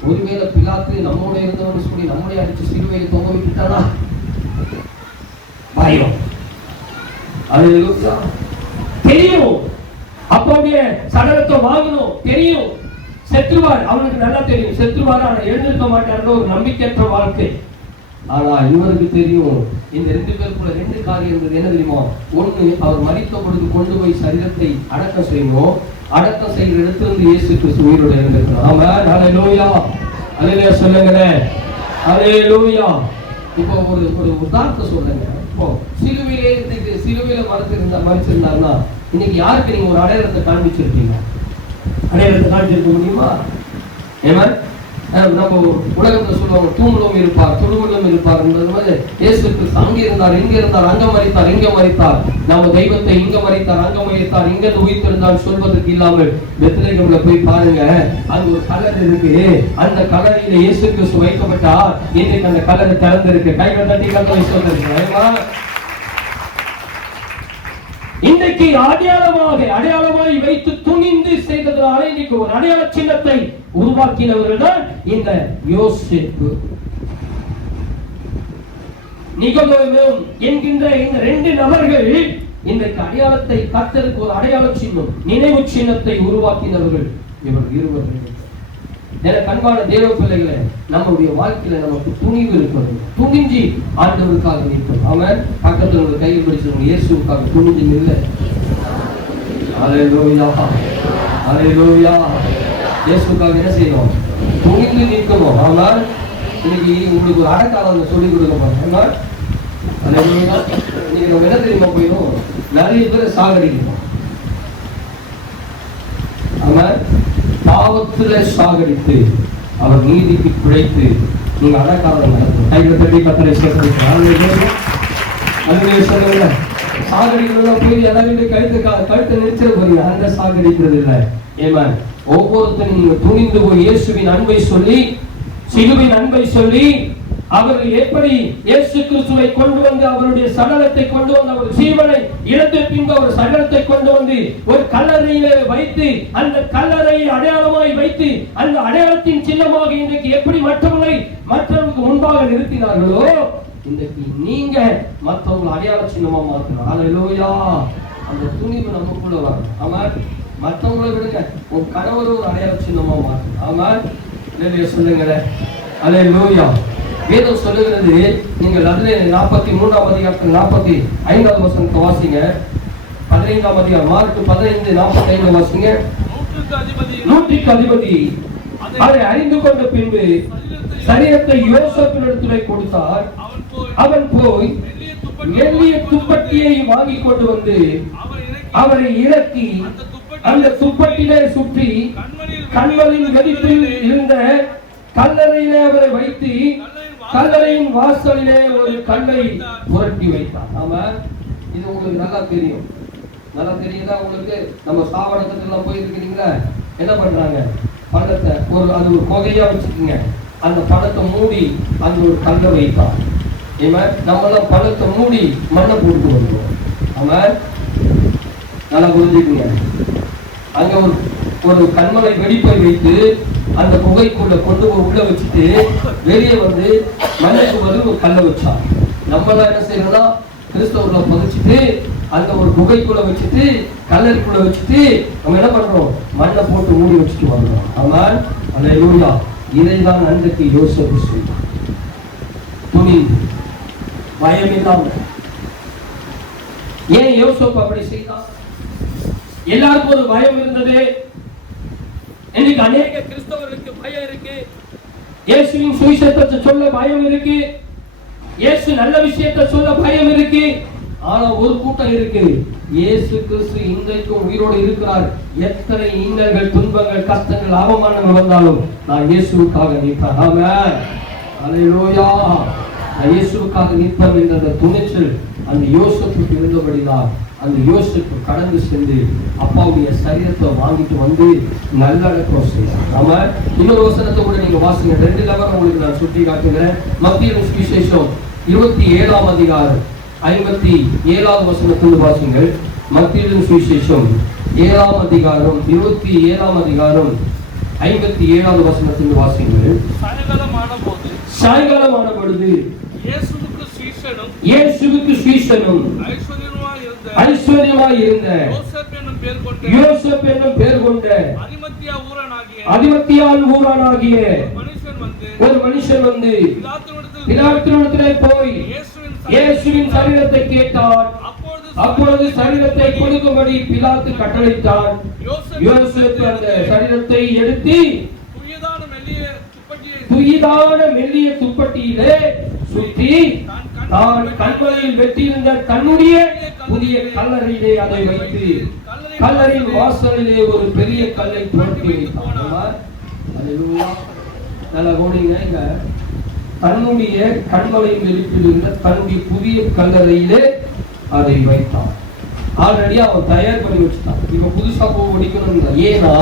ஒருவேளை பிலாத்து நம்மோட இருந்தவன்னு சொல்லி நம்மளே அடிச்சு சிலுவையை தொங்க விட்டுட்டானா? பயம். அது தெரியும், அப்போடைய சடலத்தை வாங்கணும், தெரியும். செத்துவார், அவனுக்கு நல்லா தெரியும் செத்துவார், ஆனா எழுந்திருக்க மாட்டார்னு ஒரு நம்பிக்கையற்ற வாழ்க்கை. ஆனா இவருக்கு தெரியும், இந்த 2 பேருக்குள்ள 2 காரியம் இருந்தது. என்ன தெரியுமா? ஒண்ணு, அவர் மரித்த பொழுது கொண்டு போய் சரீரத்தை அடக்கம் செய்யணும். அடக்கம் செய்கிற இடத்திலிருந்து இயேசு கிறிஸ்து உயிரோடு இருந்திருக்கிறார். ஆமென். அல்லேலூயா. அல்லேலூயா சொல்லுங்களேன். அல்லேலூயா. இப்போ ஒரு உதாரணத்தை சொல்லுங்க. இப்போ சிலுவையில மறிச்சிருந்தாருன்னா இன்னைக்கு யாருக்கு நீங்க ஒரு அடையாளத்தை காண்பிச்சிருக்கீங்க? அடையாளத்தை காண்பிச்சிருக்க முடியுமா? ஏமா நம்ம உலகத்துல சொல்லுவாங்க, தூமலும் இருப்பார் துடுமலும் இருப்பார். இயேசு கிறிஸ்து அங்க இருந்தார், இங்க இருந்தார், அங்க மரித்தார், இங்க மரித்தார். நம்ம தெய்வத்தை இங்க மரித்தார், அங்க மரித்தார், இங்க உயிர்த்திருந்தார் சொல்வதற்கு இல்லாமல் பெத்லகேம்ல போய் பாருங்க, அங்க ஒரு கல்லறை இருக்கு. அந்த கல்லறையில இயேசு கிறிஸ்து வைக்கப்பட்டார். இன்றைக்கு அந்த கல்லறை திறந்திருக்கு. கைகள் தட்டி கல்லறை சொல்லிருக்கேன். இன்றைக்கு அடையாளமாய் வைத்து துணிந்து செய்ததனால இன்னைக்கு ஒரு அடையாள சின்னத்தை உருவாக்கினவர்கள் தான் இந்த யோசேப்பு, நிகதோமு என்கின்ற இந்த 2 நபர்கள். இன்றைக்கு அடையாளத்தை கர்த்தருக்கு ஒரு அடையாள சின்னம், நினைவு சின்னத்தை உருவாக்கினவர்கள் இவர்கள் இருவர்கள். எனக்கு அன்பான தேவ பிள்ளைகளே, நம்முடைய வாழ்க்கையில நமக்கு துணிவு இருக்கணும். துணிஞ்சி ஆண்டவருக்காக நிற்கணும். அவன் பக்கத்துல ஒரு கையில் பிடிச்சவங்க இயேசுக்காக துணிஞ்சு நில்ல. அல்லேலூயா. அல்லேலூயா. இயேசுக்காக என்ன செய்யணும்? துணிந்து நிற்கணும். ஆனால் இன்னைக்கு உங்களுக்கு ஒரு அடக்காலம் சொல்லிக் கொடுக்க போறேன். அல்லேலூயா. நீங்க இன்னைக்கு நம்ம என்ன தெரியுமா போயிடும், நிறைய பேரை சாகடிக்கணும். அவன் பாவத்துல சாகடித்து அவர் நீதிக்கு பிழைத்து நீங்க அடக்காரங்க கையில தட்டி கத்தரை சேர்த்து சாகடிக்கிறதா போய் எல்லாருமே கழுத்தை நிறுத்த போறீங்க. அந்த சாகடிக்கிறது இல்லை. ஏமா ஒவ்வொருத்தரும் நீங்க துணிந்து போய் இயேசுவின் அன்பை சொல்லி, சிலுவின் அன்பை சொல்லி, அவர் எப்படி இயேசு கிறிஸ்துவை கொண்டு வந்து அவருடைய சடலத்தை கொண்டு வந்து அவர் ஜீவனை இழந்த பின்பு அவர் சடலத்தை கொண்டு வந்து ஒரு கல்லறையிலே வைத்து அந்த கல்லறையை அடையாளமாய் வைத்து அந்த அடையாளத்தின் சின்னமாக இன்றைக்கு எப்படி மற்றவர்களுக்கு முன்பாக நிறுத்தினார்களோ, இன்றைக்கு நீங்க மற்றவங்களை அடையாள சின்னமா மாற்றணும். அல்லேலூயா. அந்த துணிவு நமக்குள்ள வரும். ஆமாம். மற்றவங்களை விடுங்க, உன் கணவர் ஒரு அடையாள சின்னமா மாற்றணும். ஆமாம். சொல்லுங்களேன். அல்லேலூயா. வேதம் சொல்லுகிறது, நீங்கள் அதுல 43ஆம் அதிகாரத்தில் 45வது வசனத்தை வாசிங்க. 15ஆம் அதிகாரம் மார்க் 15:45 வாசிங்க. நூற்றுக்கு அதிபதி அதை அறிந்து கொண்ட பின்பு சரீரத்தை யோசேப்பினிடத்திலே கொடுத்தார். அவன் போய் மெல்லிய துப்பட்டியை வாங்கி கொண்டு வந்து அவரை இறக்கி அந்த துப்பட்டிலே சுற்றி கண்களின் வெடிப்பில் இருந்த கல்லறையிலே அவரை வைத்து கல்லறையின் வாசலிலே ஒரு கல்லை புரட்டி வைத்தார். ஆமா, இது உங்களுக்கு நல்லா தெரியும். நல்லா தெரியுதா உங்களுக்கு? நம்ம சாவடத்துல போயிருக்கீங்களா? என்ன பண்றாங்க? பணத்தை அது ஒரு கொகையா வச்சுக்கீங்க. அந்த பணத்தை மூடி அந்த ஒரு கல்லை வைத்தார். நம்மளாம் பணத்தை மூடி மண்ணை போட்டு வருவோம். ஆமா, நல்லா புரிஞ்சுக்குங்க. அங்க ஒரு கண்மலை வெடிப்பை வைத்து அந்த குகைக்குள்ள கொண்டு உள்ள வச்சுட்டு வெளியே வந்து மண்ணுக்கு பதில் ஒரு கல்லை வச்சான். நம்மளாம் என்ன செய்யறோம்னா கிறிஸ்தவர்களை புதைச்சிட்டு அந்த ஒரு குகைக்குள்ள வச்சுட்டு கல்லறைக்குள்ள வச்சுட்டு நம்ம என்ன பண்றோம்? மண்ணை போட்டு மூடி வச்சுட்டு வர்றோம். ஆமா, அல்லேலூயா. இதைதான் அன்றைக்கு யோசேப்பு செய்தார். துணிந்து பயம் இல்லாம. ஏன் யோசேப்பு அப்படி செய்தார்? எல்லாருக்கும் ஒரு பயம் இருந்தது. இன்னைக்கு அநேக கிறிஸ்தவர்களுக்கு பயம் இருக்கு. இயேசுவின் சுவிசேஷத்தை சொல்ல பயம் இருக்கு. இயேசு நல்ல விஷயத்தை சொல்ல பயம் இருக்கு. ஆனா ஒரு கூட்டம் இருக்கு, இயேசு கிறிஸ்து இன்றைக்கும் உயிரோடு இருக்கிறார். எத்தனை இன்னல்கள், துன்பங்கள், கஷ்டங்கள், அவமானங்கள் வந்தாலும் நான் இயேசுவுக்காக நிற்பேன். ஆமென். அல்லேலூயா. நான் இயேசுவுக்காக நிற்பேன் என்ற அந்த துணிச்சல் அந்த யோசேப்புக்கு இருந்தபடிதான் அந்த யோசேப்பு கடந்து சென்று அப்பாவுடைய சரீரத்தை வாங்கிட்டு வந்து நல்லடக்கம் செய்தார். ஆமா, இன்னொரு வசனத்தை கூட நீங்க வாசிங்க. 2 லெவல் உங்களுக்கு நான் சுட்டி காட்டுகிறேன். மத்தேயு சுவிசேஷம் 27ஆம் அதிகாரம் 57வது வசனத்திலிருந்து வாசிங்கள். மத்தேயு சுவிசேஷம் 7ஆம் அதிகாரம் 27ஆம் அதிகாரம் 57வது வசனத்திலிருந்து வாசிங்கள். சாயங்காலமான பொழுது இயேசுவுக்கு சீஷனும் ஐஸ்வர்யமாய் இருந்த யோசேப்பு என்னும் பேர் கொண்ட அரிமத்தியாவின் ஊரானாகிய ஒரு மனுஷன் வந்து பிலாத்தினிடத்திலே போய் இயேசுவின் சரீரத்தை கேட்டார். அப்பொழுது சரீரத்தை கொடுக்கும்படி பிலாத்து கட்டளையிட்டார். யோசேப்பு அந்த சரீரத்தை எடுத்து துயிதான மெல்லிய துப்பட்டியிலே சுற்றி தான் கண்களில் வெட்டியிருந்த தன்னுடைய புதிய கல்லறையிலே அதை வைத்து கல்லறையின் வாசலிலே ஒரு பெரிய கல்லை புரட்டி வைத்தார். நல்ல கோடிங்க. தன்னுடைய கண்களின் வெடிப்பில் இருந்த தன்னுடைய புதிய கல்லறையிலே அதை வைத்தான். ஆல்ரெடி அவன் தயார் பண்ணி வச்சுட்டான். இப்ப புதுசா போக முடிக்கணும். ஏன்னா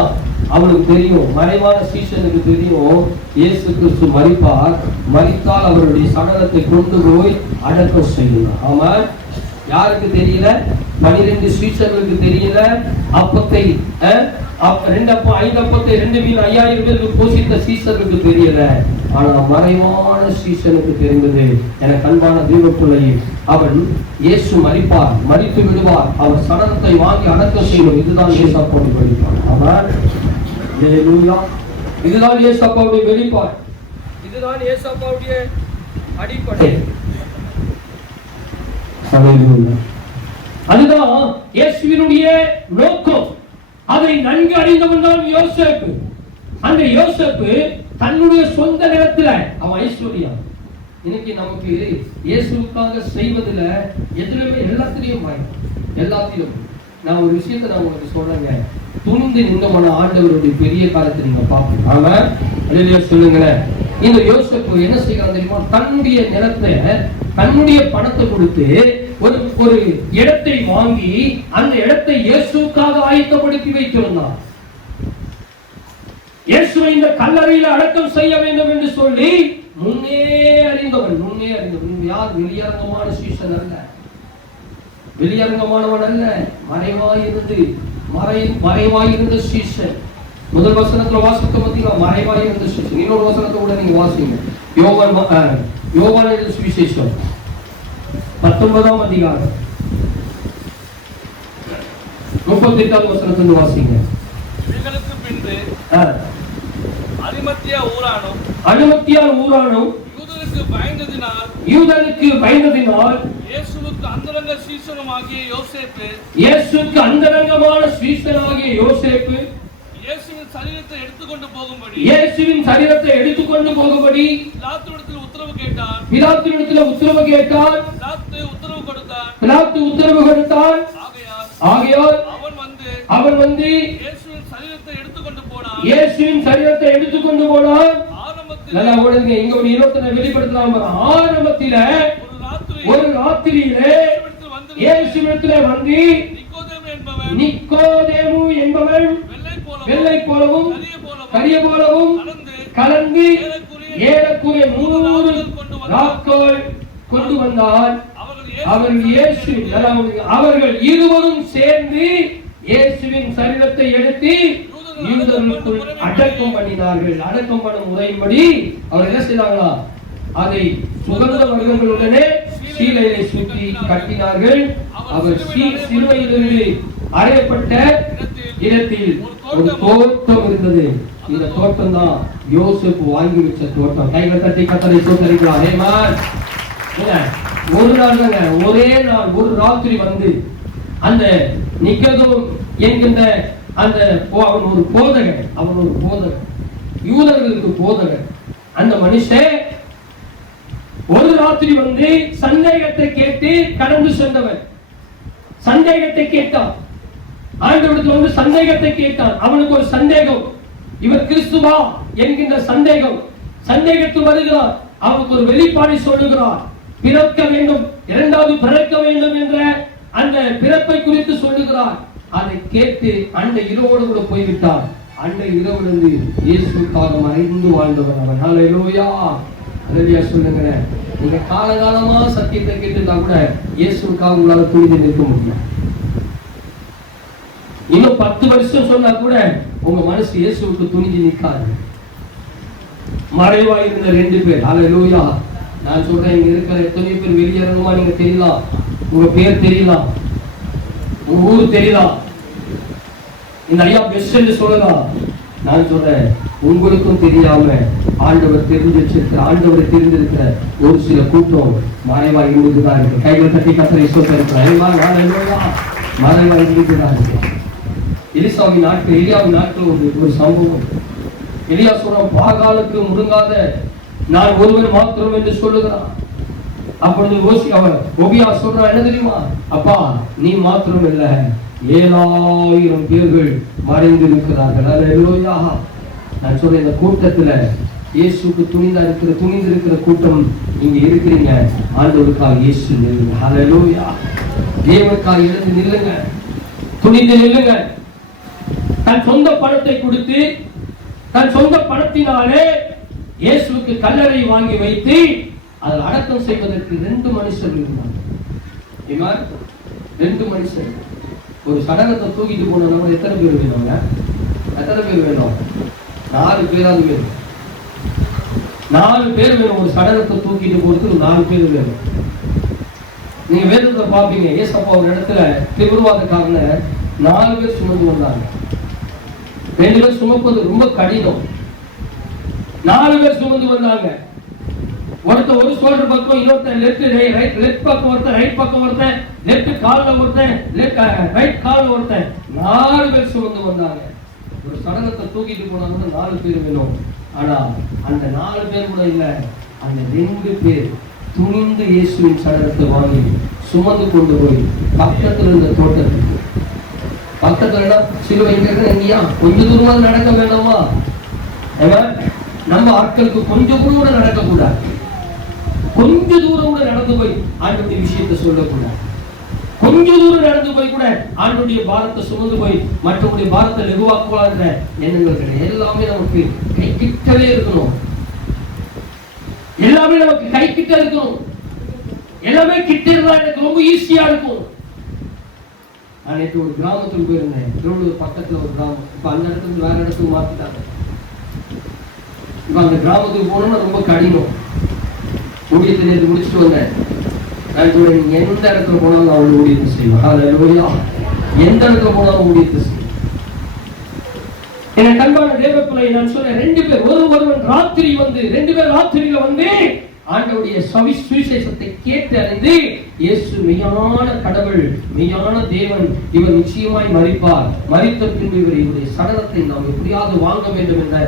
அவனுக்கு தெரியும், மறைவான சீஷனுக்கு தெரியும், இயேசு கிறிஸ்து மரிப்பார், மரித்தால் அவருடைய சடலத்தை கொண்டு போய் அடக்கம் செய்யணும். ஆமா, யாருக்கு தெரியல? 12 சீஷர்களுக்கு தெரியல. அப்பத்தை 2 அப்பம் 5 அப்பத்தை 2 மீன் 5000 பேருக்கு போஷித்த சீஷர்களுக்கு தெரியல. ஆனா மறைவான சீஷனுக்கு தெரிந்தது. எனக்கு அன்பான தெய்வப்பிள்ளையே, அவன் இயேசு மரிப்பார், மரித்து விடுவார், அவர் சடலத்தை வாங்கி அடக்கம் செய்யணும். இதுதான் இயேசப்பாவுடைய வெளிப்பாடு. அவன் இதுதான் இயேசப்பாவுடைய வெளிப்பாடு. இதுதான் இயேசப்பாவுடைய அடிப்படை. அதுதான் இயேசுவினுடைய நோக்கம். அதை நன்கு அறிந்தவன் தான் யோசேப்பு. அந்த யோசேப்பு தன்னுடைய சொந்த நேரத்தில் அவன் ஐஸ்வர்யம், இன்னைக்கு நமக்கு இயேசுக்காக செய்வதில் எதுலையுமே எல்லாத்திலையும் எல்லாத்திலும் நான் ஒரு விஷயத்தை நான் உங்களுக்கு சொல்றேங்க. துணிந்து நின்றமான ஆண்டவருடைய பெரிய காலத்தை நீங்க பார்ப்பீங்க. அவன் அல்லேலூயா சொல்லுங்களேன். இந்த யோசேப்பு என்ன செய்யறான் தெரியுமா? தன்னுடைய நிலத்தை, தன்னுடைய பணத்தை கொடுத்து ஒரு இடத்தை வாங்கி அந்த இடத்தை இயேசுக்காக ஆயத்தப்படுத்தி வைத்திருந்தான். இயேசுவை இந்த கல்லறையில் அடக்கம் செய்ய வேண்டும் என்று சொல்லி முன்னே அறிந்தவன் யார்? வெளியரங்கமான சீசன் அல்ல, வெளியரங்கமானவன் அல்ல, மறைவாயிருந்த சீசன். முதல் வசனத்துல வாசிக்க பார்த்தீங்கன்னா மறைவாயிருந்த சீசன். இன்னொரு வசனத்தை கூட நீங்க வாசிங்க. யோவான் எழுதின சுவிசேஷம் 19ஆம் அதிகாரம் 38வது வசனத்தை வாசிங்க. இவைகளுக்கு பின்பு அரிமத்தியா ஊரானும் யூதனுக்கு பயந்ததினால் இயேசுவுக்கு அந்தரங்க சீசனமாகிய யோசேப்பு இயேசுவின் சரீரத்தை எடுத்துக்கொண்டு போகும்படி பிலாத்துவிடத்தில் உத்தரவு கேட்டான். பிலாத்து உத்தரவு கொடுத்தான். ஆகையால் அவன் வந்து இயேசுவின் சரீரத்தை எடுத்துக்கொண்டு போனான். நல்லா ஓடுங்க. இங்க ஒரு 21 வெளிப்படுத்தலாம். ஆரம்பத்தில ஒரு ராத்திரியிலே இயேசுவிடத்திலே வந்து நிக்கோதேமு என்பவன் வெள்ளை போலவும் கரிய போலவும் கலந்து ஏறக்குறைய 100 நாட்கள் கொண்டு வந்தார். அவர்கள் இருவரும் சேர்ந்து இயேசுவின் சரீரத்தை எடுத்து யூதர்களுக்குள் அடக்கம் பண்ணினார்கள். அடக்கம் பண்ணும் முறையின்படி அவர் என்ன செய்தாங்களா? அதை சுகந்த வர்க்கங்களுடனே சீலையை சுற்றி கட்டினார்கள். அவர் சிலுவையிலிருந்து அறையப்பட்ட இடத்தில் ஒரு தோட்டம் இருந்தது. இந்த தோட்டம் தான் யோசேப்பு வாங்கி வச்ச தோட்டம். கைகள் தட்டி கத்தரை சொல்லிருக்கலாம். ஒரு நாள் தாங்க, ஒரே நாள் ஒரு ராத்திரி வந்து அந்த நிக்கதோ என்கின்ற அந்த அவன் ஒரு போதகர், யூதர்களுக்கு போதகர். அந்த மனுஷன் ஒரு ராத்திரி வந்து சந்தேகத்தை கேட்டு கடந்து சென்றவன். சந்தேகத்தை கேட்டான். ஆண்டவரிடத்தில் வந்து சந்தேகத்தை கேட்டான். அவனுக்கு ஒரு சந்தேகம், இவர் கிறிஸ்துவா என்கின்ற சந்தேகம். சந்தேகத்தில் வருகிறார். அவனுக்கு ஒரு வெளிப்பாடு சொல்லுகிறார். பிறக்க வேண்டும், இரண்டாவது பிறக்க வேண்டும் என்ற அந்த பிறப்பை குறித்து சொல்லுகிறார். அதை கேட்டு அன்றை இரவோடு கூட போய்விட்டார். அன்றை இரவிலிருந்து இயேசுக்காக மறைந்து வாழ்ந்தவர் அவன். ஹல்லேலூயா, ஹல்லேலூயா சொல்லுங்க. நீங்க காலகாலமா சத்தியத்தை கேட்டுட்டா கூட இயேசுக்காக உங்களால துணிந்து நிற்க முடியும். இன்னும் 10 வருஷம் சொன்னா கூட உங்க மனசு இயேசுவுக்கு துணிஞ்சு நிற்காது. மறைவா இருந்த 2 பேர். ஹல்லேலூயா. நான் சொல்றேன், இங்க இருக்கிற எத்தனை பேர் வெளியேறணுமா நீங்க தெரியலாம், உங்க பேர் தெரியலாம், உங்க ஊர் தெரியலாம், இந்த ஐயா பெஸ்ட் என்று சொல்லலாம். நான் சொல்றேன், உங்களுக்கும் தெரியாம ஆண்டவர் ஆண்டவரை தெரிந்திருக்கிற ஒரு சில கூட்டம் மறைவா இருந்துதான் இருக்கு. கைகள் தட்டி கத்தரை சொல்லிருக்கிறார். மறைவா இருந்துதான் இருக்கு. எலியாவின் நாட்கள் ஒரு சம்பவம். எலியா சொல்ற, பாகாலுக்கு முருங்காத நான் ஒருவர் மாத்திரம் என்று சொல்லுகிறான். அப்பொழுது ஒபியா சொல்றா, என்ன தெரியுமா? அப்பா, நீ மாத்திரம் இல்ல, 7000 பேர்கள் மறைந்து இருக்கிறார்கள். ஹல்லேலூயா. நான் சொல்றேன், இந்த கூட்டத்துல இயேசுக்கு துணிந்திருக்கிற கூட்டம் இங்க இருக்கிறீங்க. ஆண்டவருக்காக இயேசு நில்லுங்க. ஹல்லேலூயா. தேவனுக்காக எழுந்து நில்லுங்க, துணிந்து நில்லுங்க. தன் சொந்த பணத்தை கொடுத்து, தன் சொந்த பணத்தினாலே இயேசுவுக்கு கல்லறை வாங்கி வைத்து அதில் அடக்கம் செய்வதற்கு 2 மனுஷர்கள் இருந்தாங்க. 2 மனுஷர்கள். ஒரு சடலத்தை தூக்கிட்டு போன நம்ம எத்தனை பேர் வேணுங்க? எத்தனை பேர் வேணும்? 4 பேராது வேணும். 4 பேர் வேணும். ஒரு சடலத்தை தூக்கிட்டு போறதுக்கு 4 பேர் வேணும். நீங்க வேதத்தை பாப்பீங்க. ஏசப்பா ஒரு இடத்துல திருவாதக்காரங்க 4 பேர் சுமந்து வந்தாங்க. 2 பேர் சுமப்பது ரொம்ப கடினம். 4 பேர் சுமந்து வந்தாங்க. ஒருத்தன் ஒரு ஷோல்டர் பக்கம், இன்னொருத்தன் லெஃப்ட் பக்கம், ஒருத்தன் ரைட் பக்கம், ஒருத்தன் லெஃப்ட் கால்ல, ஒருத்தன் ரைட் கால்ல, ஒருத்தன் 4 பேர் சுமந்து வந்தாங்க. ஒரு சடலத்தை தூக்கிட்டு போனாங்க 4 பேர் வேணும். ஆனா அந்த 4 பேர் கூட இல்ல. அந்த 2 பேர் துணிந்து இயேசுவின் சடலத்தை வாங்கி சுமந்து கொண்டு போய் பக்கத்துல இருந்த தோட்டத்துக்கு, பக்கத்துல சிலுவை எங்கேயா கொஞ்ச தூரமாக நடக்க வேண்டாமா? நம்ம ஆட்களுக்கு கொஞ்சம் தூரம் கூட நடக்கக்கூடாது, கொஞ்ச தூரம் கூட நடந்து போய் ஆண்டவருடைய விஷயத்தை சொல்லக்கூடாது, கொஞ்ச தூரம் நடந்து போய் கூட ஆண்டவருடைய பாரத்தை சுமந்து போய் மற்றவருடைய பாரத்தை லெகுவாக்குவாங்க எண்ணங்கள் கிடையாது. எல்லாமே நமக்கு கை கிட்டவே இருக்கணும், எல்லாமே நமக்கு கை கிட்ட இருக்கணும், எல்லாமே கிட்ட இருந்தா எனக்கு ரொம்ப ஈஸியா இருக்கும். நான் நேற்று ஒரு கிராமத்துக்கு போயிருந்தேன், திருவள்ளூர் பக்கத்துல ஒரு கிராமம். இப்ப அந்த இடத்துல வேற இடத்துக்கு மாத்திட்டாங்க. இப்ப அந்த கிராமத்துக்கு போனோம்னா ரொம்ப கடினம். ஊழியத்தை நேற்று முடிச்சுட்டு வந்தேன். நான் கூட நீங்க எந்த இடத்துல போனாலும் அவள் ஊழியத்தை செய்வான், எந்த இடத்துல போனாலும் ஊழியத்தை செய்வான். என் கண்பான தேவப்பிள்ளை நான் சொன்ன 2 பேர், ஒருவன் ராத்திரி வந்து 2 பேர் ராத்திரியில வந்து ஆண்டவருடைய சுவிசேஷத்தை கேட்டு அறிந்து இயேசு மெய்யான கடவுள், மெய்யான தேவன், இவர் நிச்சயமாய் மரிப்பார், மரித்த பின்பு இவருடைய சடலத்தை நாம் எப்படியாவது வாங்க வேண்டும் என்ற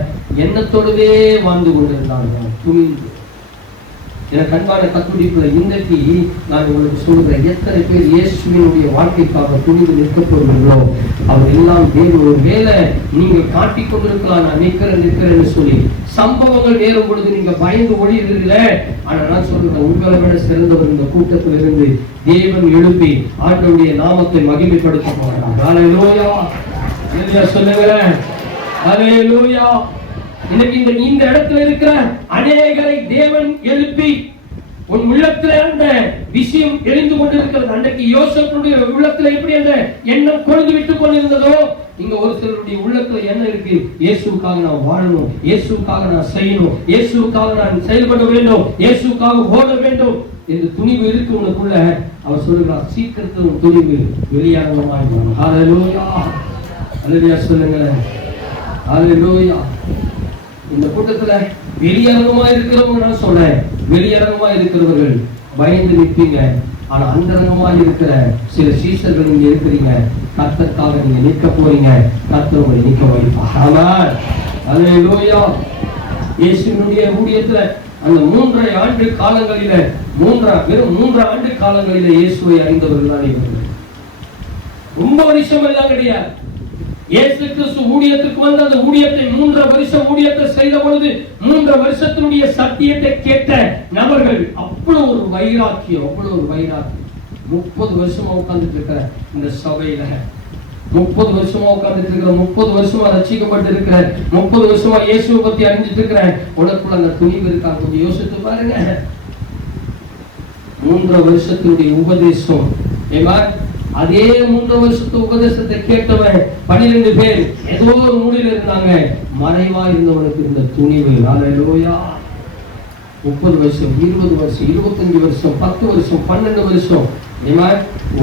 எண்ணத்தோடவே வாழ்ந்து கொண்டிருந்தார்கள் துணிந்து. என கண்பான கத்துடிப்புல இன்றைக்கு நான் உங்களுக்கு சொல்றேன், எத்தனை பேர் இயேசுவினுடைய வாழ்க்கைக்காக துணிந்து நிற்கப்படுவீர்களோ அவர் எல்லாம் தேவன். ஒரு வேளை நீங்க காட்டிக் கொண்டிருக்கலாம், நான் நிற்கிறேன்னு சொல்லி சம்பவங்கள் நேரும் பொழுது நீங்க பயந்து ஒழியதில்லை. ஆனா நான் சொல்றேன், உங்களை விட சிறந்தவர் இந்த கூட்டத்தில் இருந்து தேவன் எழுப்பி ஆண்டவருடைய நாமத்தை மகிமைப்படுத்த போகிறார். ஹல்லேலூயா, சொல்லுங்களேன் ஹல்லேலூயா. இன்னைக்கு இந்த இடத்துல இருக்கிற அநேகரை தேவன் எழுப்பி உன் உள்ளத்துல அந்த விஷயம் எழுந்து கொண்டிருக்கிறது. அன்றைக்கு யோசேப்புடைய உள்ளத்துல எப்படி அந்த எண்ணம் கொழுந்து விட்டு கொண்டிருந்ததோ, இங்க ஒரு சிலருடைய உள்ளத்துல என்ன இருக்கு? இயேசுக்காக நான் வாழணும், இயேசுக்காக நான் செய்யணும், இயேசுக்காக நான் செயல்பட வேண்டும், இயேசுக்காக ஓட வேண்டும் என்று துணிவு இருக்கு உனக்குள்ள. அவர் சொல்லுகிறார், சீக்கிரத்தில் துணிவு வெளியாகமாய். ஹல்லேலூயா, ஹல்லேலூயா சொல்லுங்களேன், ஹல்லேலூயா. இந்த கூட்டத்துல வெளியரங்கமா இருக்கிறவங்க நான் சொல்றேன், வெளியரங்கமா இருக்கிறவர்கள் பயந்து நிற்பீங்க. ஆனா அந்தரங்கமா இருக்கிற சில சீஷர்கள் நீங்க இருக்கிறீங்க, கர்த்தருக்காக நீங்க நிற்க போறீங்க, கர்த்தர் உங்களை நிற்க வைப்பார். ஆமென், ஹல்லேலூயா. இயேசுவினுடைய ஊழியத்துல அந்த 3.5 ஆண்டு காலங்களில வெறும் 3 ஆண்டு காலங்களில இயேசுவை அறிந்தவர்கள் தான் இவர்கள். ரொம்ப வருஷம் எல்லாம் கிடையாது. இயேசு கிறிஸ்து ஊழியத்துக்கு வந்து அந்த ஊழியத்தை 3 வருஷம் ஊழியத்தை செய்த பொழுது 3 வருஷத்தினுடைய சத்தியத்தை கேட்ட நபர்கள் அவ்வளவு ஒரு வைராக்கியம், அவ்வளவு ஒரு வைராக்கியம். 30 வருஷமா உட்கார்ந்துட்டு இருக்கிற இந்த சபையில, 30 வருஷமா உட்கார்ந்துட்டு இருக்கிற, 30 வருஷமா ரட்சிக்கப்பட்டு இருக்கிற, 30 வருஷமா இயேசுவை பத்தி அறிஞ்சிட்டு இருக்கிற உனக்குள்ள அந்த துணிவு இருக்கா? கொஞ்சம் யோசித்து பாருங்க. 3 வருஷத்தினுடைய உபதேசம், அதே 3 வருஷத்து உபதேசத்தை கேட்டவன் 12 பேர் ஏதோ ஒரு மூலையில இருந்தாங்க. மறைவா இருந்தவனுக்கு இருந்த துணிவு. ஹல்லேலூயா. 30 வருஷம், 20 வருஷம், 25 வருஷம், 10 வருஷம், 12 வருஷம்.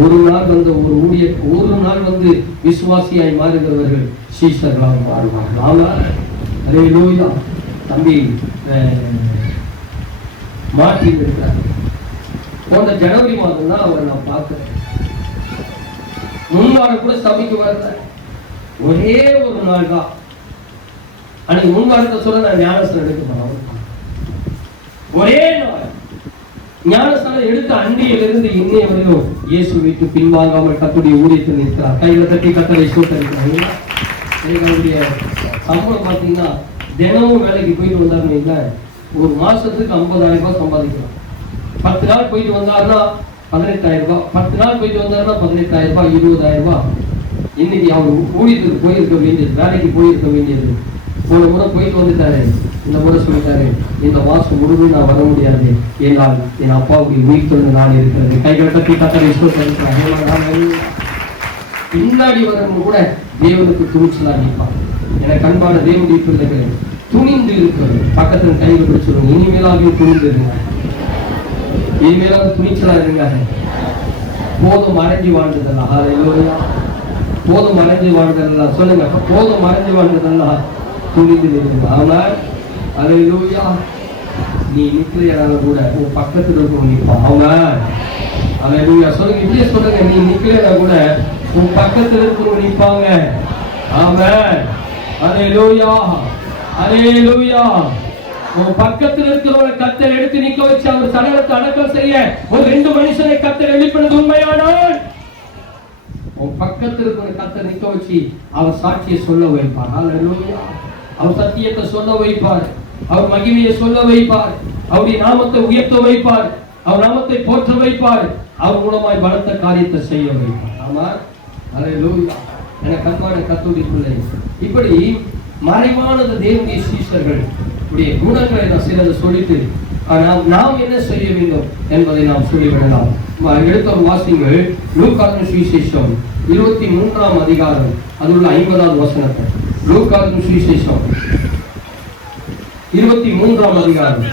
ஒரு நாள் வந்து ஒரு நாள் வந்து விசுவாசியாய் மாறுகிறவர்கள் சீஷர்களாக மாறுவார்கள். ஹல்லேலூயா. தம்பி மாற்றி இருக்கிறார். போன ஜனவரி மாதம் தான் அவரை நான் பார்க்கிறேன். முன்வாரம் கூட சபைக்கு வரல, ஒரே ஒரு நாள் தான். அன்னைக்கு முன்வாரத்தை சொல்ல நான் ஞானஸ்தானம் எடுக்க போறேன். ஒரே நாள் ஞானஸ்தானம் எடுத்த அன்றையிலிருந்து இன்னைய வரையும் இயேசு வீட்டு பின்வாங்காமல் கர்த்தருடைய ஊழியத்தில் நிற்கிறார். கையில தட்டி கர்த்தரை சோத்தரிக்கிறாங்க. அவருடைய சம்பளம் பார்த்தீங்கன்னா தினமும் வேலைக்கு போயிட்டு வந்தாருன்னு ஒரு மாசத்துக்கு 50,000 ரூபாய் சம்பாதிக்கலாம். 10 நாள் போயிட்டு வந்தாருன்னா 18,000 ரூபாய், 10 நாள் போயிட்டு வந்தாருன்னா 18,000 ரூபாய், 20,000 ரூபாய். இன்னைக்கு அவர் ஊழியத்துக்கு போயிருக்க வேண்டியது, வேலைக்கு போயிருக்க வேண்டியது. போன முறை போயிட்டு வந்துட்டாரு, இந்த முறை சொல்லிட்டாரு, இந்த மாசம் முழுவதும் நான் வர முடியாது, ஏனால் என் அப்பாவுடைய உயிர்த்தொழில் நாள் இருக்கிறது. கைகளை தட்டி கத்தரை பின்னாடி வரவங்க கூட தேவனுக்கு துணிச்சலா நிற்பாங்க. எனக்கு அன்பான தேவனுடைய பிள்ளைகள், துணிந்து இருக்கிறது. பக்கத்துல கையில் பிடிச்சிருங்க, இனிமேலாக துணிந்து இருங்க, இனிமேலாவது துணிச்சலா இருங்க. போதும் மறைஞ்சு வாழ்ந்ததல்ல. ஹல்லேலூயா. போதும் மறைஞ்சு வாழ்ந்ததல்ல. சொல்லுங்க, போதும் மறைஞ்சு வாழ்ந்ததல்ல, துணிந்து இருங்க. ஆமென், ஹல்லேலூயா. நீ நிக்கலையால கூட உன் பக்கத்துல இருக்கவங்க நிற்பான். ஆமென், ஹல்லேலூயா. சொல்லுங்க, இப்படியே சொல்லுங்க, நீ நிக்கலையா கூட உன் பக்கத்துல இருக்கவங்க நிற்பாங்க. ஆமென், ஹல்லேலூயா, ஹல்லேலூயா. உன் பக்கத்தில் இருக்கிறவரை கர்த்தர் எடுத்து நிக்க வச்சு அவர் சடலத்தை அடக்கம் செய்ய ஒரு 2 மனுஷனை கர்த்தர் எழுப்பினது உண்மையானால் உன் பக்கத்தில் இருக்கிற கர்த்தர் நிக்க வச்சு அவர் சாட்சியை சொல்ல வைப்பார். ஹல்லேலூயா. அவர் சத்தியத்தை சொல்ல வைப்பார், அவர் மகிமையை சொல்ல வைப்பார், அவருடைய நாமத்தை உயர்த்த வைப்பார், அவர் நாமத்தை போற்ற வைப்பார், அவர் மூலமாய் பலத்த காரியத்தை செய்ய வைப்பார். ஆமா, ஹல்லேலூயா. எனக்கு அன்பான கர்த்தருடைய பிள்ளைகளே, இப்படி மறைவானது தேவனுடைய சீஷர்கள் உடைய குணங்களை நான் சிலதை சொல்லிட்டு நாம் என்ன செய்ய வேண்டும் என்பதை நாம் சொல்லிவிடலாம். எடுத்த ஒரு வாசிங்கள் லூக்காவின் சுவிசேஷம் 23ஆம் அதிகாரம் அதில் 50வது வசனத்தை. லூக்காவின் சுவிசேஷம் 23ஆம் அதிகாரம்.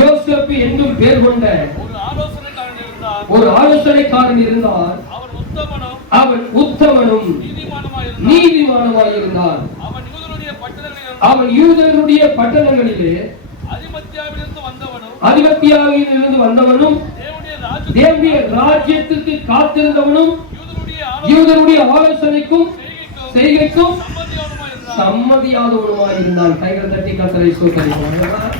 யோசேப்பு என்னும் பேர் கொண்ட ஒரு ஆலோசனைக்காரன் இருந்தார். அவன் உத்தமனும் நீதிமானுமாய் இருந்தான். அவன் யூதருடைய பட்டணங்களிலே அதிபத்தியாவிலிருந்து வந்தவனும் தேவனுடைய ராஜ்யத்திற்கு காத்திருந்தவனும் யூதருடைய ஆலோசனைக்கும் செய்கைக்கும் சம்மதியாதவனுமாய் இருந்தான். கைகள் தட்டி கர்த்தரை ஸ்தோத்திரிப்போம்.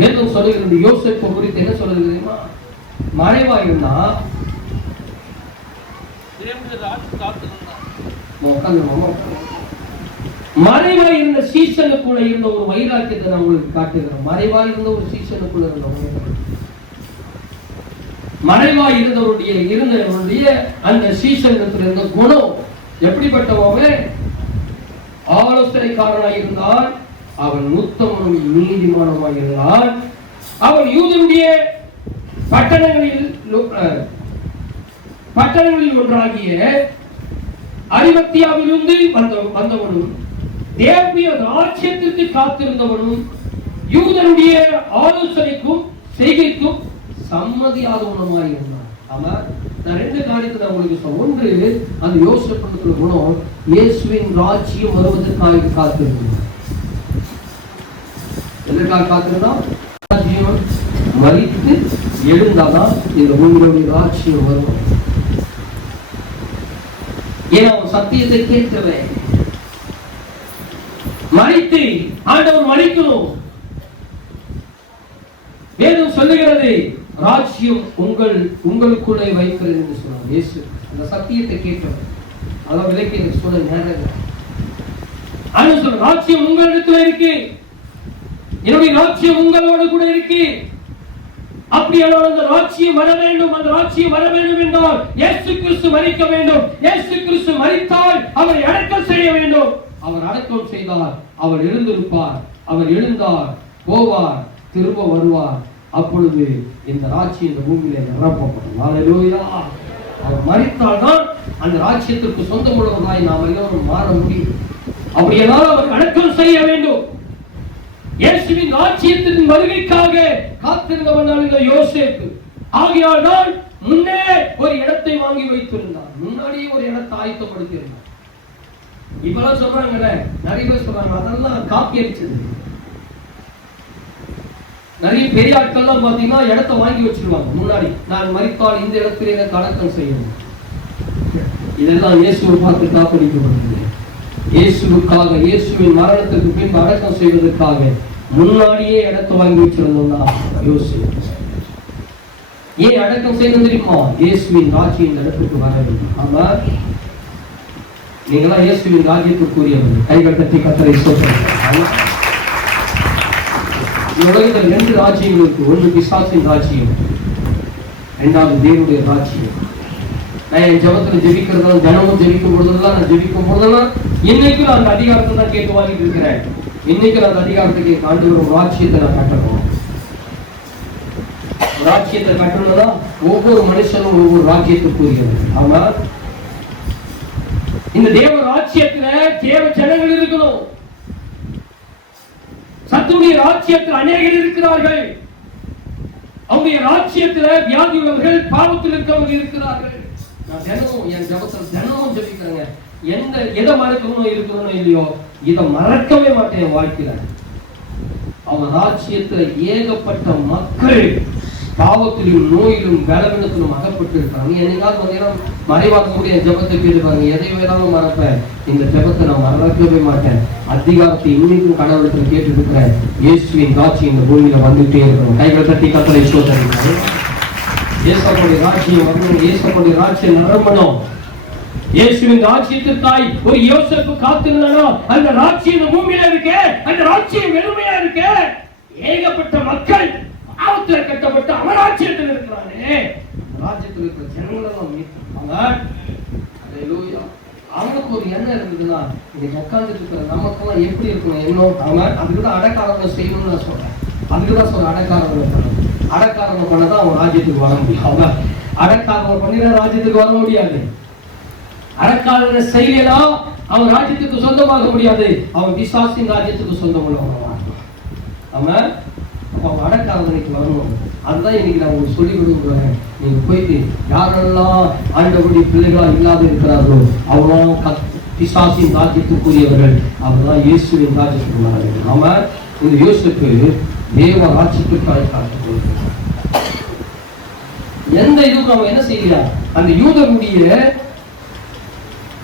வேதம் சொல்லுகிறது யோசேப்பு குறித்து என்ன சொல்லுகிறது தெரியுமா? மறைவா இருந்தா மறைவா இருந்த சீசனுக்குள்ள இருந்த ஒரு வைராக்கியத்தை நான் உங்களுக்கு காட்டுகிறேன். மறைவா இருந்த ஒரு சீசனுக்குள்ள இருந்த மறைவா இருந்தவருடைய அந்த சீசனுக்கு இருந்த குணம் எப்படிப்பட்டவங்க? ஆலோசனைக்காரனாய் இருந்தான். அவன் உத்தமனும் நீதிமானுமாய் இருந்தான். அவன் யூதருடைய பட்டணங்களில் ஒன்றாகிய அரிமத்தியாவிலிருந்து வந்தவனும் தேவனுடைய ராஜ்யத்திற்கு காத்திருந்தவனும் யூதருடைய ஆலோசனைக்கும் செய்கைக்கும் சம்மதியாதவனுமாய் இருந்தான். ஆமா, நான் 2 காரியத்தை நான் உங்களுக்கு சொல்றேன். ஒன்று, அந்த யோசேப்பு குணம் இயேசுவின் ராஜ்யம் வருவதற்காக காத்திருந்தான். எதற்காக காத்திருந்தான்? ராஜ்யம் மரித்து எழுந்தாதான் இந்த உங்களுடைய ராஜ்யம் வரும். ஏன்னா அவன் சத்தியத்தை கேட்கவே மரித்து ஆண்டவர் மரிக்கணும். வேதம் சொல்லுகிறது ராஜ்யம் உங்களுக்குள்ளே வைக்கிறது என்று சொன்னார் இயேசு. அந்த சத்தியத்தை கேட்டவர் அதான் விலைக்கு எனக்கு சொல்ல நேரம். ராஜ்யம் உங்களிடத்துல இருக்கு, என்னுடைய ராஜ்யம் உங்களோடு கூட இருக்கு. அப்படியானால் அந்த ராஜ்யம் வர வேண்டும். அந்த ராஜ்யம் வர வேண்டும் என்றால் இயேசு கிறிஸ்து மரிக்க வேண்டும். இயேசு கிறிஸ்து மரித்தால் அவரை அடக்கம் செய்ய வேண்டும். அவர் அடக்கம் செய்தார், அவர் எழுந்திருப்பார். அவர் எழுந்தார், போவார், திரும்ப வருவார். அப்பொழுது இந்த ராஜ்யம் இந்த பூமியில நிரப்பப்படும். ஹல்லேலூயா. அவர் மரித்தால் தான் அந்த ராஜ்யத்திற்கு சொந்தமுள்ளவர்களாய் நாம் எல்லோரும் மாற முடியும். அப்படியானால் அவர் அடக்கம் செய்ய வேண்டும். இயேசுவின் ராஜ்யத்தின் வருகைக்காக காத்திருந்தவன் யோசேப்பு. ஆகையால் தான் முன்னே ஒரு இடத்தை வாங்கி வைத்திருந்தார். முன்னாடியே ஒரு இடத்தை ஆயத்தப்படுத்தியிருந்தார். இப்பெல்லாம் சொல்றாங்க, நிறைய பேர் சொல்றாங்க அதெல்லாம் காப்பி அடிச்சது. நிறைய பெரிய ஆட்கள்லாம் பாத்தீங்கன்னா இடத்தை வாங்கி வச்சிருவாங்க முன்னாடி. நான் மரித்தால் இந்த இடத்துல எனக்கு அடக்கம் செய்யணும். இதெல்லாம் இயேசுவை பார்த்து காப்பளிக்கப்படுகிறது. இயேசுவுக்காக, இயேசுவின் மரணத்துக்கு பின் அடக்கம் செய்வதற்காக முன்னாடியே இடத்தை வாங்கி வச்சிருந்தோம்னா யோசிச்சு ஏன் அடக்கம் செய்யணும் தெரியுமா? இயேசுவின் ராஜ்யம் இந்த இடத்துக்கு வர வேண்டும். ஆமா, நீங்களா இயேசுவின் ராஜ்யத்துக்குரியவர்கள். கைகள் தட்டி கர்த்தரை ஸ்தோத்திரிப்போம். உலகத்தில் 2 ராஜ்யங்கள் இருக்கு. ஒன்று பிசாசின் ராஜ்யம், 2வது தேவனுடைய ராஜ்யம். நான் என் ஜபத்துல ஜெபிக்கிறதா, தினமும் ஜெபிக்கும் பொழுதெல்லாம் நான் ஜெபிக்கும் போதெல்லாம் இன்னைக்கு நான் அந்த அதிகாரத்தை தான் கேட்டு வாங்கிட்டு இருக்கிறேன். இன்னைக்கு நான் அந்த அதிகாரத்துக்கு ஆண்டு ஒரு ராஜ்யத்தை நான் கட்டணும். ராஜ்யத்தை கட்டணும்னா ஒவ்வொரு மனுஷனும் ஒவ்வொரு ராஜ்யத்துக்குரியது. ஆமா, இந்த தேவ ராஜ்யத்துல தேவ ஜனங்கள் இருக்கணும். சத்துடைய ராஜ்யத்தில் அநேகர் இருக்கிறார்கள். அவருடைய ராஜ்யத்துல வியாதி உள்ளவர்கள், பாவத்தில் இருக்கிறவர்கள் இருக்கிறார்கள். நான் தினமும் என் ஜபத்தில் தினமும் ஜபிக்கிறேங்க. எதை மறக்கணும் இருக்கணும் இல்லையோ, இதை மறக்கவே மாட்டேன் என் வாழ்க்கையில. அவன் ராஜ்யத்துல ஏகப்பட்ட மக்கள் பாவத்திலும் நோயிலும் பலவீனத்திலும் அகப்பட்டு இருக்காங்க. நீ என்னைக்காவது பார்த்தீங்கன்னா மறைவாக கூடிய ஜெபத்தை கேட்டு பாருங்க, எதை வேணாலும் மறப்பேன், இந்த ஜெபத்தை நான் மறக்கவே மாட்டேன், அதிகாரத்தை இன்னைக்கும் கடவுளத்தில் கேட்டு இருக்கிறேன், இயேசுவின் காட்சி இந்த பூமியில வந்துட்டே இருக்கணும். கைகள் தட்டி கத்தரை சோதனை. இயேசுடைய ராட்சியம் வரணும், இயேசுடைய ராட்சியம் நிரம்பணும். இயேசுவின் ராட்சியத்திற்காய் ஒரு யோசேப்பு காத்திருந்தானோ அந்த ராட்சியம் இந்த பூமியில இருக்கு, அந்த ராட்சியம் வெறுமையா இருக்கு. ஏகப்பட்ட மக்கள் பாவத்துல கட்டப்பட்டு அமராட்சியத்தில் இருக்கிறானே, ராஜ்யத்தில் இருக்கிற ஜனங்களெல்லாம் மீட்பாங்க. அல்லேலூயா. அவனுக்கு ஒரு எண்ணம் இருந்ததுன்னா இன்னைக்கு உட்கார்ந்துட்டு இருக்கிற நமக்கெல்லாம் எப்படி இருக்கணும் எண்ணம்? அவன் அதுக்குதான் அடக்காரங்களை செய்யணும்னு நான் சொல்றேன். அதுக்குதான் சொல்ற அடக்காரங்களை பண்ணணும். அடக்காரங்க பண்ணதான் அவன் ராஜ்யத்துக்கு வர முடியும். அவங்க அடக்காரங்க பண்ணினா ராஜ்யத்துக்கு வர முடியாது. அடக்காரங்க செய்யலா அவன் ராஜ்யத்துக்கு சொந்தமாக முடியாது. அவன் பிசாசின் ராஜ்யத்துக்கு சொந்தம் உள்ளவன். அவன் அவன் அடக்காரங்களுக்கு வரணும். அதுதான் இன்னைக்கு நான் உங்களுக்கு சொல்லிக் கொடுக்குறேன். நீங்க போயிட்டு யாரெல்லாம் ஆண்டவருடைய பிள்ளைகளா இல்லாத இருக்கிறார்களோ அவெல்லாம் பிசாசின் ராஜ்யத்துக்குரியவர்கள், அவர்தான் இயேசுவின் ராஜ்யத்துக்குள்ளார்கள். அவன் இந்த யோசிப்பு தேவ ராஜ்யத்துக்காக காத்துக் கொள்கிறான். எந்த இதுக்கும் அவன் என்ன செய்கிறான்? அந்த யூதருடைய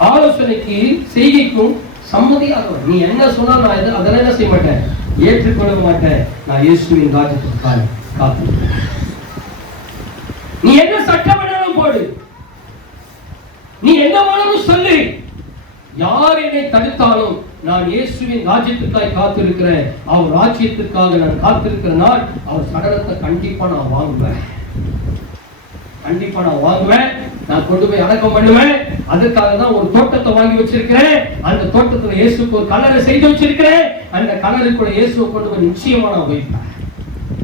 ஆலோசனைக்கு செய்கைக்கும் சம்மதியாதவன். நீ என்ன சொன்னா நான் அதெல்லாம் என்ன செய்ய மாட்டேன், ஏற்றுக்கொள்ள மாட்டேன். நான் இயேசுவின் ராஜ்யத்துக்காக காத்திருக்கிறேன். நீ என்ன சட்டம் வேணாலும் போடு, நீ என்ன வேணாலும் சொல்லு, யார் என்னை தடுத்தாலும் நான் இயேசுவின் ராஜ்யத்துக்காக காத்திருக்கிறேன். அவர் ராஜ்யத்துக்காக நான் காத்திருக்கிற நாள் அவர் சடலத்தை கண்டிப்பா நான் வாங்குவேன். கண்டிப்பா நான் வாங்குவேன். நான் கொண்டு போய் அடக்கம் பண்ணுவேன். அதுக்காக தான் ஒரு தோட்டத்தை வாங்கி வச்சிருக்கிறேன். அந்த தோட்டத்துல இயேசுக்கு ஒரு கல்லறை செய்து வச்சிருக்கிறேன். அந்த கல்லறைக்குள்ள இயேசுவை கொண்டு போய் நிச்சயமா நான் வைப்பேன்.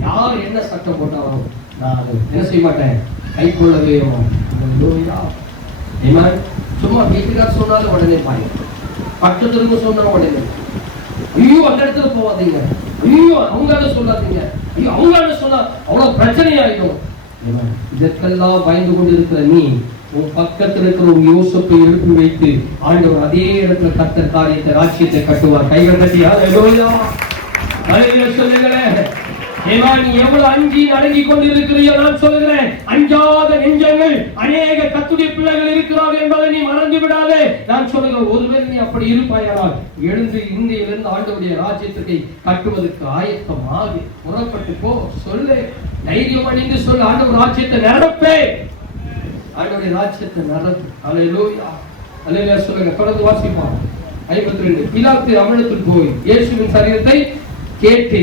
யார் என்ன சட்டம் போட்டாலும் நான் அதை என்ன செய்ய மாட்டேன், கை கொள்ளவே மாட்டேன். சும்மா வீட்டுக்கார சொன்னாலும் உடனே பாய், பக்கத்திற்கு சொன்னாலும் உடனே ஐயோ அந்த இடத்துல போவாதீங்க, ஐயோ அவங்க சொல்லாதீங்க, ஐயோ அவங்க சொன்னா அவ்வளவு பிரச்சனை ஆயிடும். இதற்கெல்லாம் பயந்து கொண்டு இருக்கிற நீ உன் பக்கத்தில் இருக்கிற ஒரு யோசேப்பை எழுப்பி வைத்து ஆண்டவர் அதே இடத்துல கர்த்தர் காரியத்தை ராஜ்யத்தை கட்டுவார். கைகள் கட்டி சொல்லுங்களேன். நீ எவ்வளவு அஞ்சி அடங்கி கொண்டு இருக்கிறீயோ நான் சொல்லுகிறேன், அஞ்சாத நெஞ்சங்கள் அநேக கர்த்தருடைய பிள்ளைகள் இருக்கிறார்கள் என்பதை நீ மறந்து விடாதே. நான் சொல்லுகிறேன், ஒருவேளை நீ அப்படி இருப்பாயானால் எழுந்து இந்தியிலிருந்து ஆண்டவருடைய ராஜ்யத்தை கட்டுவதற்கு ஆயத்தமாக புறப்பட்டு போ. சொல்லு, தைரியம் அணிந்து சொல்லு, ஆண்டவர் ராஜ்யத்தை நடப்பே, ஆண்டவருடைய ராஜ்யத்தை நடப்பு. அல்லேலூயா, அல்லேலூயா சொல்லுங்க. தொடர்ந்து வாசிப்போம். 52. பிலாத்து அவனிடத்தில் போய் இயேசுவின் சரீரத்தை கேட்டு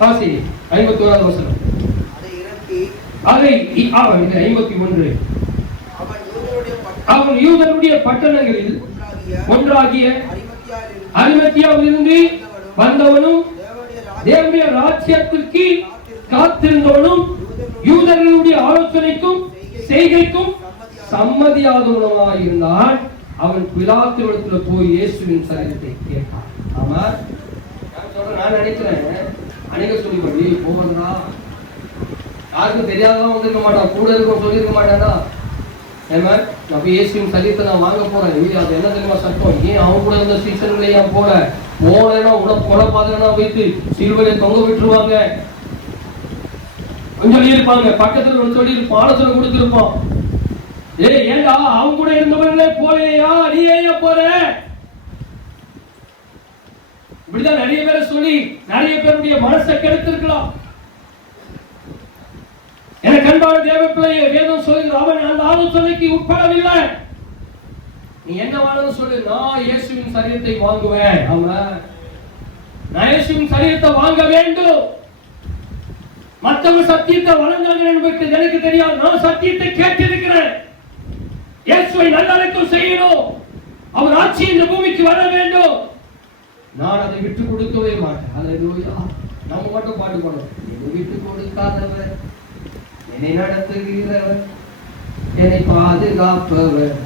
வாசி. 51வது வசனம். அதை 51. அவன் யூதருடைய பட்டணங்களில் ஒன்றாகிய அரிமத்தியாவிலிருந்து வந்தவனும் தேவனுடைய ராஜ்யத்திற்கு காத்திருந்தவனும் யூதர்களுடைய ஆலோசனைக்கும் செய்கைக்கும் சம்மதியாதவனாக இருந்தான். அவன் பிலாத்துவிடத்துல போய் இயேசுவின் சரீரத்தை கேட்டான். ஆமா, நான் நினைக்கிறேன் அநேக சொல்லி போகிறா யாருக்கும் தெரியாதவன் வந்திருக்க மாட்டான், கூட இருக்க சொல்லியிருக்க மாட்டானா. நான் இயேசுவின் சரீரத்தை நான் வாங்க போறேன். அது என்ன தெரியுமா சட்டம்? ஏன் அவன் கூட இருந்த சீசன்ல ஏன் போனா உனக்கு கொலை பாத்திரனா வைத்து சிலுவையை தொங்க விட்டுருவாங்க. கொஞ்சம் இருப்பாங்க பக்கத்துல ஒரு சொல்லி ஆலோசனை கொடுத்திருப்போம். ஏண்டா அவங்க கூட இருந்தவர்களே போலையா, நீ ஏன் போற? இப்படிதான் நிறைய பேரை சொல்லி நிறைய பேருடைய மனசை கெடுத்திருக்கலாம். எனக்கு அன்பான தேவ பிள்ளையே, வேதம் சொல்லுகிற அவன் அந்த ஆலோசனைக்கு உட்படவில்லை. நீ என்ன வேணும் சொல்லு, நான் இயேசுவின் சரீரத்தை வாங்குவேன். அவன் நான் இயேசுவின் சரீரத்தை வாங்க வேண்டும். மற்றவங்க சத்தியத்தை வழங்காங்க என்பதற்கு எனக்கு தெரியாது. நான் சத்தியத்தை கேட்டிருக்கிறேன். இயேசுவை நல்லடக்கம் செய்யணும், அவர் ஆட்சி இந்த பூமிக்கு வர வேண்டும். நான் அதை விட்டு கொடுக்கவே மாட்டேன். அல்லேலூயா. நம்ம மட்டும் பாட்டு பாடுவோம். என்னை விட்டு கொடுக்காதவர், என்னை நடத்துகிறவர், என்னை பாதுகாப்பவர்.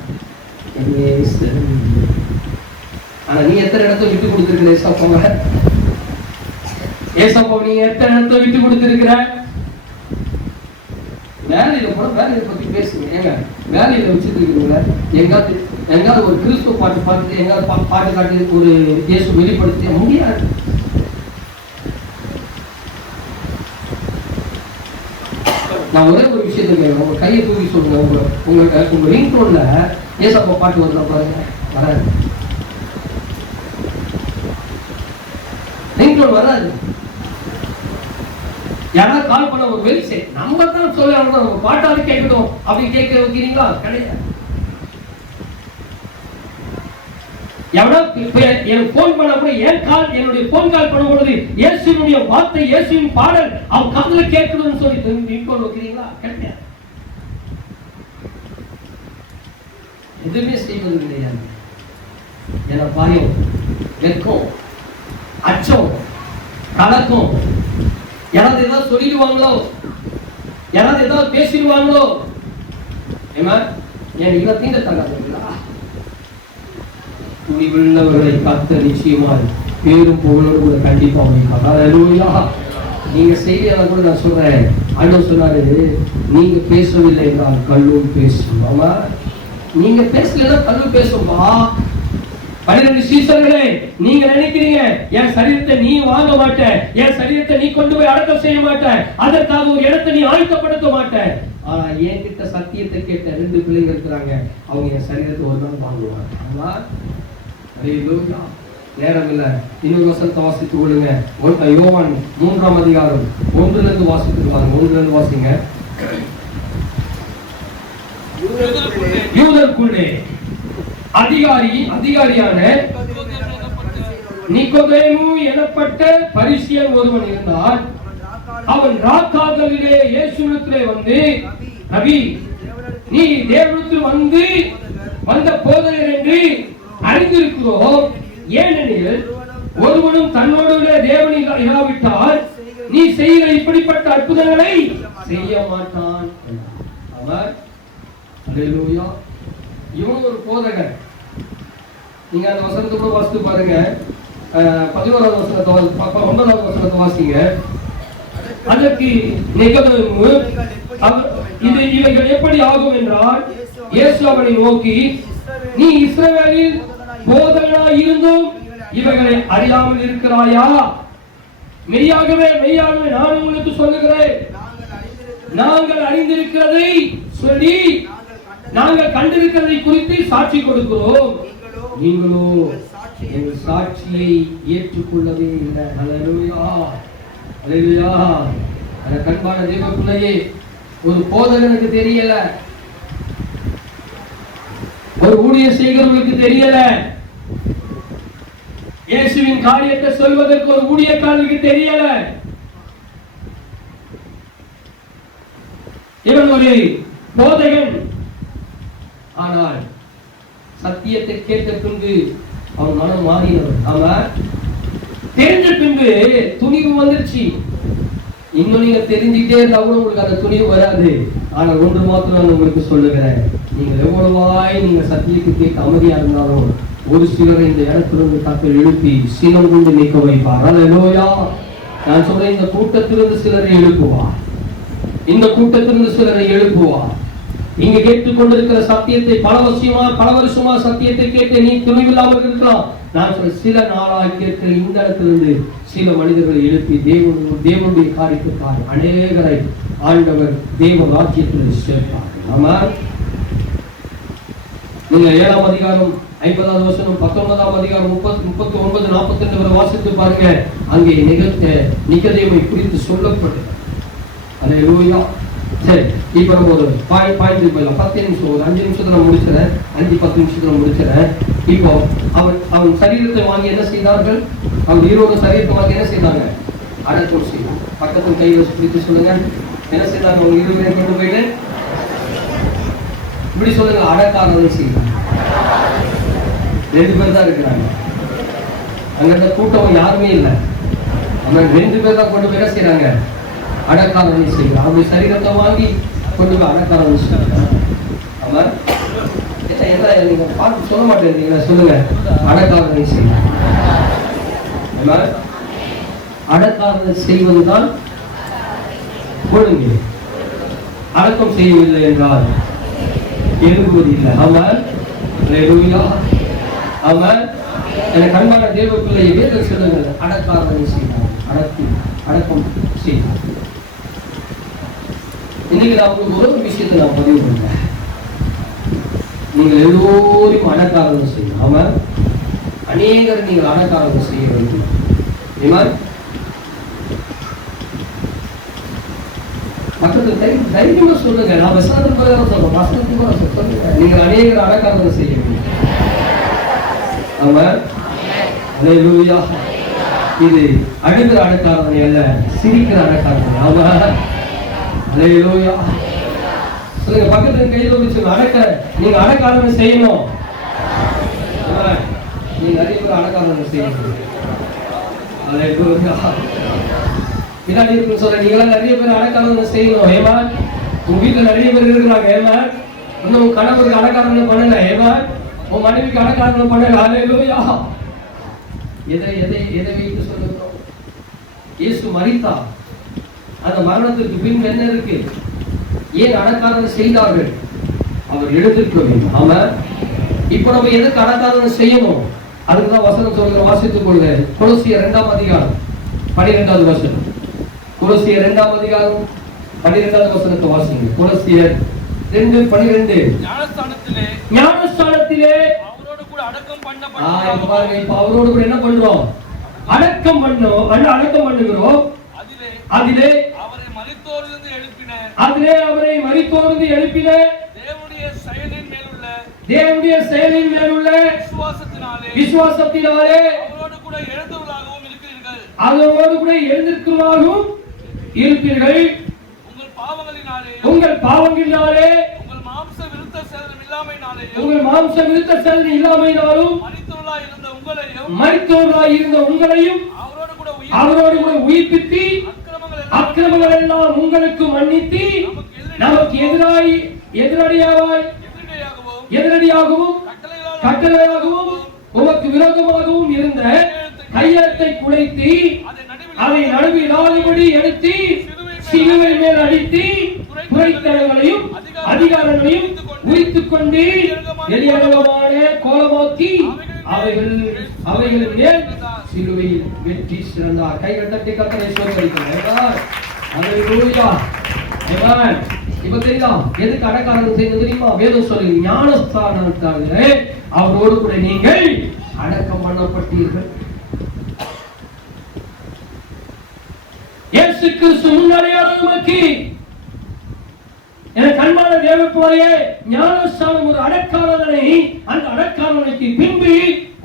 ஆனா நீ எத்தனை இடத்தை விட்டு கொடுத்திருக்கிற ஏசப்பாவை? ஏசப்பா நீ எத்தனை இடத்தை விட்டு கொடுத்திருக்கிற? வேலையில போன வேலையை பத்தி பேசுங்க. ஏங்க வேலையில வச்சுட்டு இருக்கீங்களா? எங்காவது ஒரு கிறிஸ்துவ பாட்டு பார்த்துட்டு எங்காவது பாட்டு காட்டி ஒரு இயேசு வெளிப்படுத்த முடியாது. நான் ஒரே ஒரு விஷயத்தை கேட்கிறேன், உங்க கையை தூக்கி சொல்லுங்க. உங்க ரிங்டோன்ல ஏசப்பா பாட்டு வருதா பாருங்க. வராது, ரிங்டோன் வராது. யாராவது கால் பண்ண ஒரு வெளிச்சே நம்ம தான் சொல்ல பாட்டாவது கேட்கணும் அப்படி கேட்க வைக்கிறீங்களா? கிடையாது. எனக்கு போன் பண்ண கூட என்னுடைய போன் கால் பண்ணும் பொழுது இயேசுவினுடைய வார்த்தை, இயேசுவின் பாடல் அவன் காதுல கேட்கணும்னு சொல்லி ரிங்டோன் வைக்கிறீங்களா? கிடையாது. எதுவுமே செய்வது கிடையாது. என பயம், வெட்கம், அச்சம், கலக்கம், யாராவது ஏதாவது சொல்லிடுவாங்களோ, யாராவது ஏதாவது பேசிடுவாங்களோ, எனக்கு தீண்ட தகாதுங்களா? துணிவுள்ளவர்களை காத்த நிச்சயமாய் பேரும் புகழோடு கூட கண்டிப்பா வைப்பாங்க. நீங்க செய்தியால கூட நான் சொல்றேன், ஆண்டவர் சொன்னாரு, நீங்க பேசவில்லை என்றால் கல்லும் பேசும். ஆமா, நீங்க பேசலன்னா கல்லும் பேசும்பா. 12 சீசர்களே, நீங்க நினைக்கிறீங்க என் சரீரத்தை நீ வாங்க மாட்ட, என் சரீரத்தை நீ கொண்டு போய் அடக்கம் செய்ய மாட்ட, அதற்காக ஒரு இடத்தை நீ ஆயத்தப்படுத்த மாட்ட. ஆனா என்கிட்ட சத்தியத்தை கேட்ட 2 பிள்ளைங்க இருக்கிறாங்க, அவங்க என் சரீரத்தை ஒரு நாள் வாங்குவாங்க. ஆமா, நேரம் இல்ல, இன்னொரு வசனத்தை வாசித்து கொள்ளுங்க. யோவான் 3ஆம் அதிகாரம் 1ல இருந்து வாசித்து பாருங்க. 1ல இருந்து வாசிங்க. யூதருக்குள்ளே அதிகாரியான நிக்கோதேமு எனப்பட்ட பரிசேயன் ஒருவன் இருந்தான். அவன் ராக்காதலிலே இயேசுவிடத்திலே வந்து, நபி, நீ தேவனிடத்தில் வந்த போதகர் என்று அறிந்திருக்கிறோம். ஏனெனில் ஒருவனும் தன்னோடு தேவனை இல்லாவிட்டால் நீ செய்கிற இப்படிப்பட்ட அற்புதங்களை செய்ய மாட்டான். அல்லேலூயா. இவன் ஒரு போதகர். நீங்க அந்த வசனத்தை கூட வாசித்து பாருங்க. 11வது வசனத்தை 9வது வசனத்தை வாசிங்க. அதற்கு நிக்கோதேமு, இவைகள் எப்படி ஆகும் என்றால், இயேசு அவனை நோக்கி, நீ இஸ்ரவேலில் போதகனாய் இருந்தும் இவைகளை அறியாமல் இருக்கிறாயா? மெய்யாகவே நான் உங்களுக்கு சொல்லுகிறேன், நாங்கள் அறிந்திருக்கிறதை சொல்லி நாங்கள் கண்டிருக்கிறதை குறித்து சாட்சி கொடுக்கிறோம். நீங்களோ எங்கள் சாட்சியை ஏற்றுக்கொள்ளவே இல்லை. அல்லேலூயா, அல்லேலூயா. அந்த கண்பான தேவ பிள்ளையே, ஒரு போதகனுக்கு தெரியல, ஒரு ஊழியர் செய்கிறவர்களுக்கு தெரியல, இயேசுவின் காரியத்தை சொல்வதற்கு ஒரு ஊழியக்காரனுக்கு தெரியல. இவன் ஒரு போதகன். ஆனால் சத்தியத்தை கேட்ட பின்பு அவன் மனம் மாறினவன். அவன் தெரிஞ்ச பின்பு துணிவு வந்துருச்சு. இன்னும் நீங்க தெரிஞ்சுக்கிட்டே இருந்தா கூட உங்களுக்கு அந்த துணிவு வராது. ஆனால் ஒன்று மாத்திரம் நான் உங்களுக்கு சொல்லுகிறேன், நீங்கள் எவ்வளவாய் நீங்க சத்தியத்தை கேட்க அமைதியா இருந்தாலும் ஒரு சிலரை இந்த இடத்திலிருந்து கர்த்தர் எழுப்பி சீலம் கொண்டு நீக்க வைப்பார். அல்லேலூயா. நான் சொல்றேன், இந்த கூட்டத்திலிருந்து சிலரை எழுப்புவார், இந்த கூட்டத்திலிருந்து சிலரை எழுப்புவார். இங்க கேட்டுக்கொண்டிருக்கிற சத்தியத்தை பல வருஷமா சத்தியத்தை கேட்டு நீ துணிவில்லாமல் இருக்கலாம். நான் சொல்ற சில நாளாக கேட்கிற இந்த இடத்திலிருந்து சில மனிதர்களை எழுப்பி தேவனுடைய காரியத்துக்காக அநேகரை ஆண்டவர் தேவ ராஜ்யத்தில் சேர்ப்பார். ஆமா, நீங்க 7ஆம் அதிகாரம் 50வது வசனம், 19ஆம் அதிகாரம் 39, 42 வரை வாசித்து பாருங்க. அங்கே நிக்கோதேமை குறித்து சொல்லப்பட்டது. அல்லேலூயா. சரி, இப்ப நம்ம ஒரு பாயிண்ட் போயிடலாம். 10 நிமிஷம், ஒரு 5 நிமிஷத்துல முடிச்சிடறேன். 5-10 நிமிஷத்துல முடிச்சிடறேன். இப்போ அவன் சரீரத்தை வாங்கி என்ன செய்தார்கள்? அவன் ஈரோடு சரீரத்தை வாங்கி என்ன செய்தாங்க? அடக்கம் செய்தாங்க. பக்கத்தில் கை வச்சு சொல்லுங்க, என்ன செய்தாங்க? அவங்க 20 பேர் கொண்டு போயிட்டு இப்படி சொல்லுங்க, அடக்காரதை செய்தாங்க. 2 பேர் தான் இருக்கிறாங்க. அங்க கூட்டம் யாருமே இல்லை. அவன் 2 பேர் தான் கொண்டு போய் என்ன செய்யறாங்க? அடக்காரனை செய்கிறார். அவங்க சரீரத்தை வாங்கி கொண்டு போய் அடக்காரனை செய்கிறாங்க. அவன் நீங்க பார்த்து சொல்ல மாட்டேன், சொல்லுங்க, அடக்காரனை செய்கிறார். அடக்காரனை செய்வதுதான் ஒழுங்கு. அடக்கம் செய்யவில்லை என்றால் எழுதுவதில்லை. அவன் அவன் எனக்கு அன்பான தேவ பிள்ளையை வேதம் சொல்லுங்கள், அடக்காரனை செய்தார், அடக்கம் செய்தார். இன்னைக்கு நான் உங்களுக்கு ஒரு விஷயத்தை நான் பதிவு பண்றேன். நீங்கள் எல்லோரையும் அடக்காரர்கள் செய்யணும். அவன் அநேகர் நீங்கள் அடக்காரர்கள் செய்ய வேண்டும். பக்கத்தில் தைரியமா சொல்லுங்க. நான் வசனத்துக்கு பதிலாக சொல்றேன், வசனத்துக்கு பதிலாக சொல்லுங்க. நீங்கள் அநேகர் அடக்காரர்கள் செய்ய வேண்டும். அவன் அல்லேலூயா. இது அழுகிற அடக்காரனை அல்ல, சிரிக்கிற அடக்காரனை. அவன் அல்லேலூயா. சொல்லுங்க, பக்கத்துல கையில வச்சு அடக்க, நீங்க அடக்காரனை செய்யணும். நீங்க நிறைய பேர் அடக்காரனை செய்யணும். அல்லேலூயா. பின்னாடி இருக்கு சொல்ற, நீங்க நிறைய பேர் அடக்காரனை செய்யணும். ஏமா உங்க வீட்டுல நிறைய பேர் இருக்கிறாங்க. ஏமா இன்னும் உங்க கணவருக்கு அடக்காரனை பண்ணுங்க. ஏமா உன் மனைவிக்கு அடக்காரனை பண்ணுங்க. அல்லேலூயா. எதை எதை எதை வைத்து சொல்லுகிறோம்? இயேசு மரித்தார். அந்த மரணத்திற்கு பின் என்ன இருக்கு? ஏன் அடக்காரனை செய்தார்கள்? அவர் எழுந்திருக்க வேண்டும். ஆமா, இப்ப நம்ம எதுக்கு அடக்காரனை செய்யணும்? அதுக்குதான் வசனம் சொல்கிற, வாசித்துக் கொள்க. கொலோசியர் 2ஆம் அதிகாரம் 12வது வசனம். கொலோசியர் 2ஆம் அதிகாரம் 12வது வசனத்தை வாசிங்க. கொலோசியர் 2:12. ஞானஸ்தானத்திலே அவரோடு கூட அடக்கம் பண்ணப்பட்டோம். பாருங்க, இப்ப அவரோடு கூட என்ன பண்றோம்? அடக்கம் பண்ணோம். அடக்கம் பண்ணுகிறோம். அதிலே அவரை மரித்தோரிலிருந்து எழுப்பின தேவனுடைய செயலின் மேலுள்ள விசுவாசத்தினாலே அவரோடு கூட எழுந்திருக்கிறவர்களாகவும் இருப்பீர்கள். உங்கள் பாவங்களினாலே உங்கள் மாம்ச விருத்த சேதனம் இல்லாமையினாலும் மரித்தோராய் இருந்த உங்களையும் அவரோடு கூட உயிர்ப்பித்து அக்கிரமங்கள் எல்லாம் உங்களுக்கு மன்னித்து நமக்கு எதிரடியாகவும் கட்டளையாகவும் உமக்கு விரோதமாகவும் இருந்த கையெழுத்தை குலைத்து அதை நடுவில் ஆளுபடி எடுத்து சிலுவை மேல் அடித்து துரைத்தலைகளையும் அதிகாரங்களையும் உரித்துக் கொண்டு வெளியரங்கமான கோலமாக்கி அவைகளின் மேல் சிலுவையில் வெற்றி சிறந்தார். கைகள் தட்டி கர்த்தரை ஸ்தோத்திரிக்கிறோம். அல்லேலூயா. ஆமென். இப்ப தெரியுதா எதுக்கு அடக்காரன் செய்யணும் தெரியுமா? வேதம் சொல்லுது, ஞானஸ்தானத்தாலே அவரோடு கூட நீங்கள் அடக்கம் பண்ணப்பட்டீர்கள். இயேசு கிறிஸ்து முன்னடையாளம் நமக்கு. என கண்மான தேவப்பிள்ளையே, ஞானஸ்தானம் ஒரு அடக்காரனை, அந்த அடக்காரனுக்கு பின்பு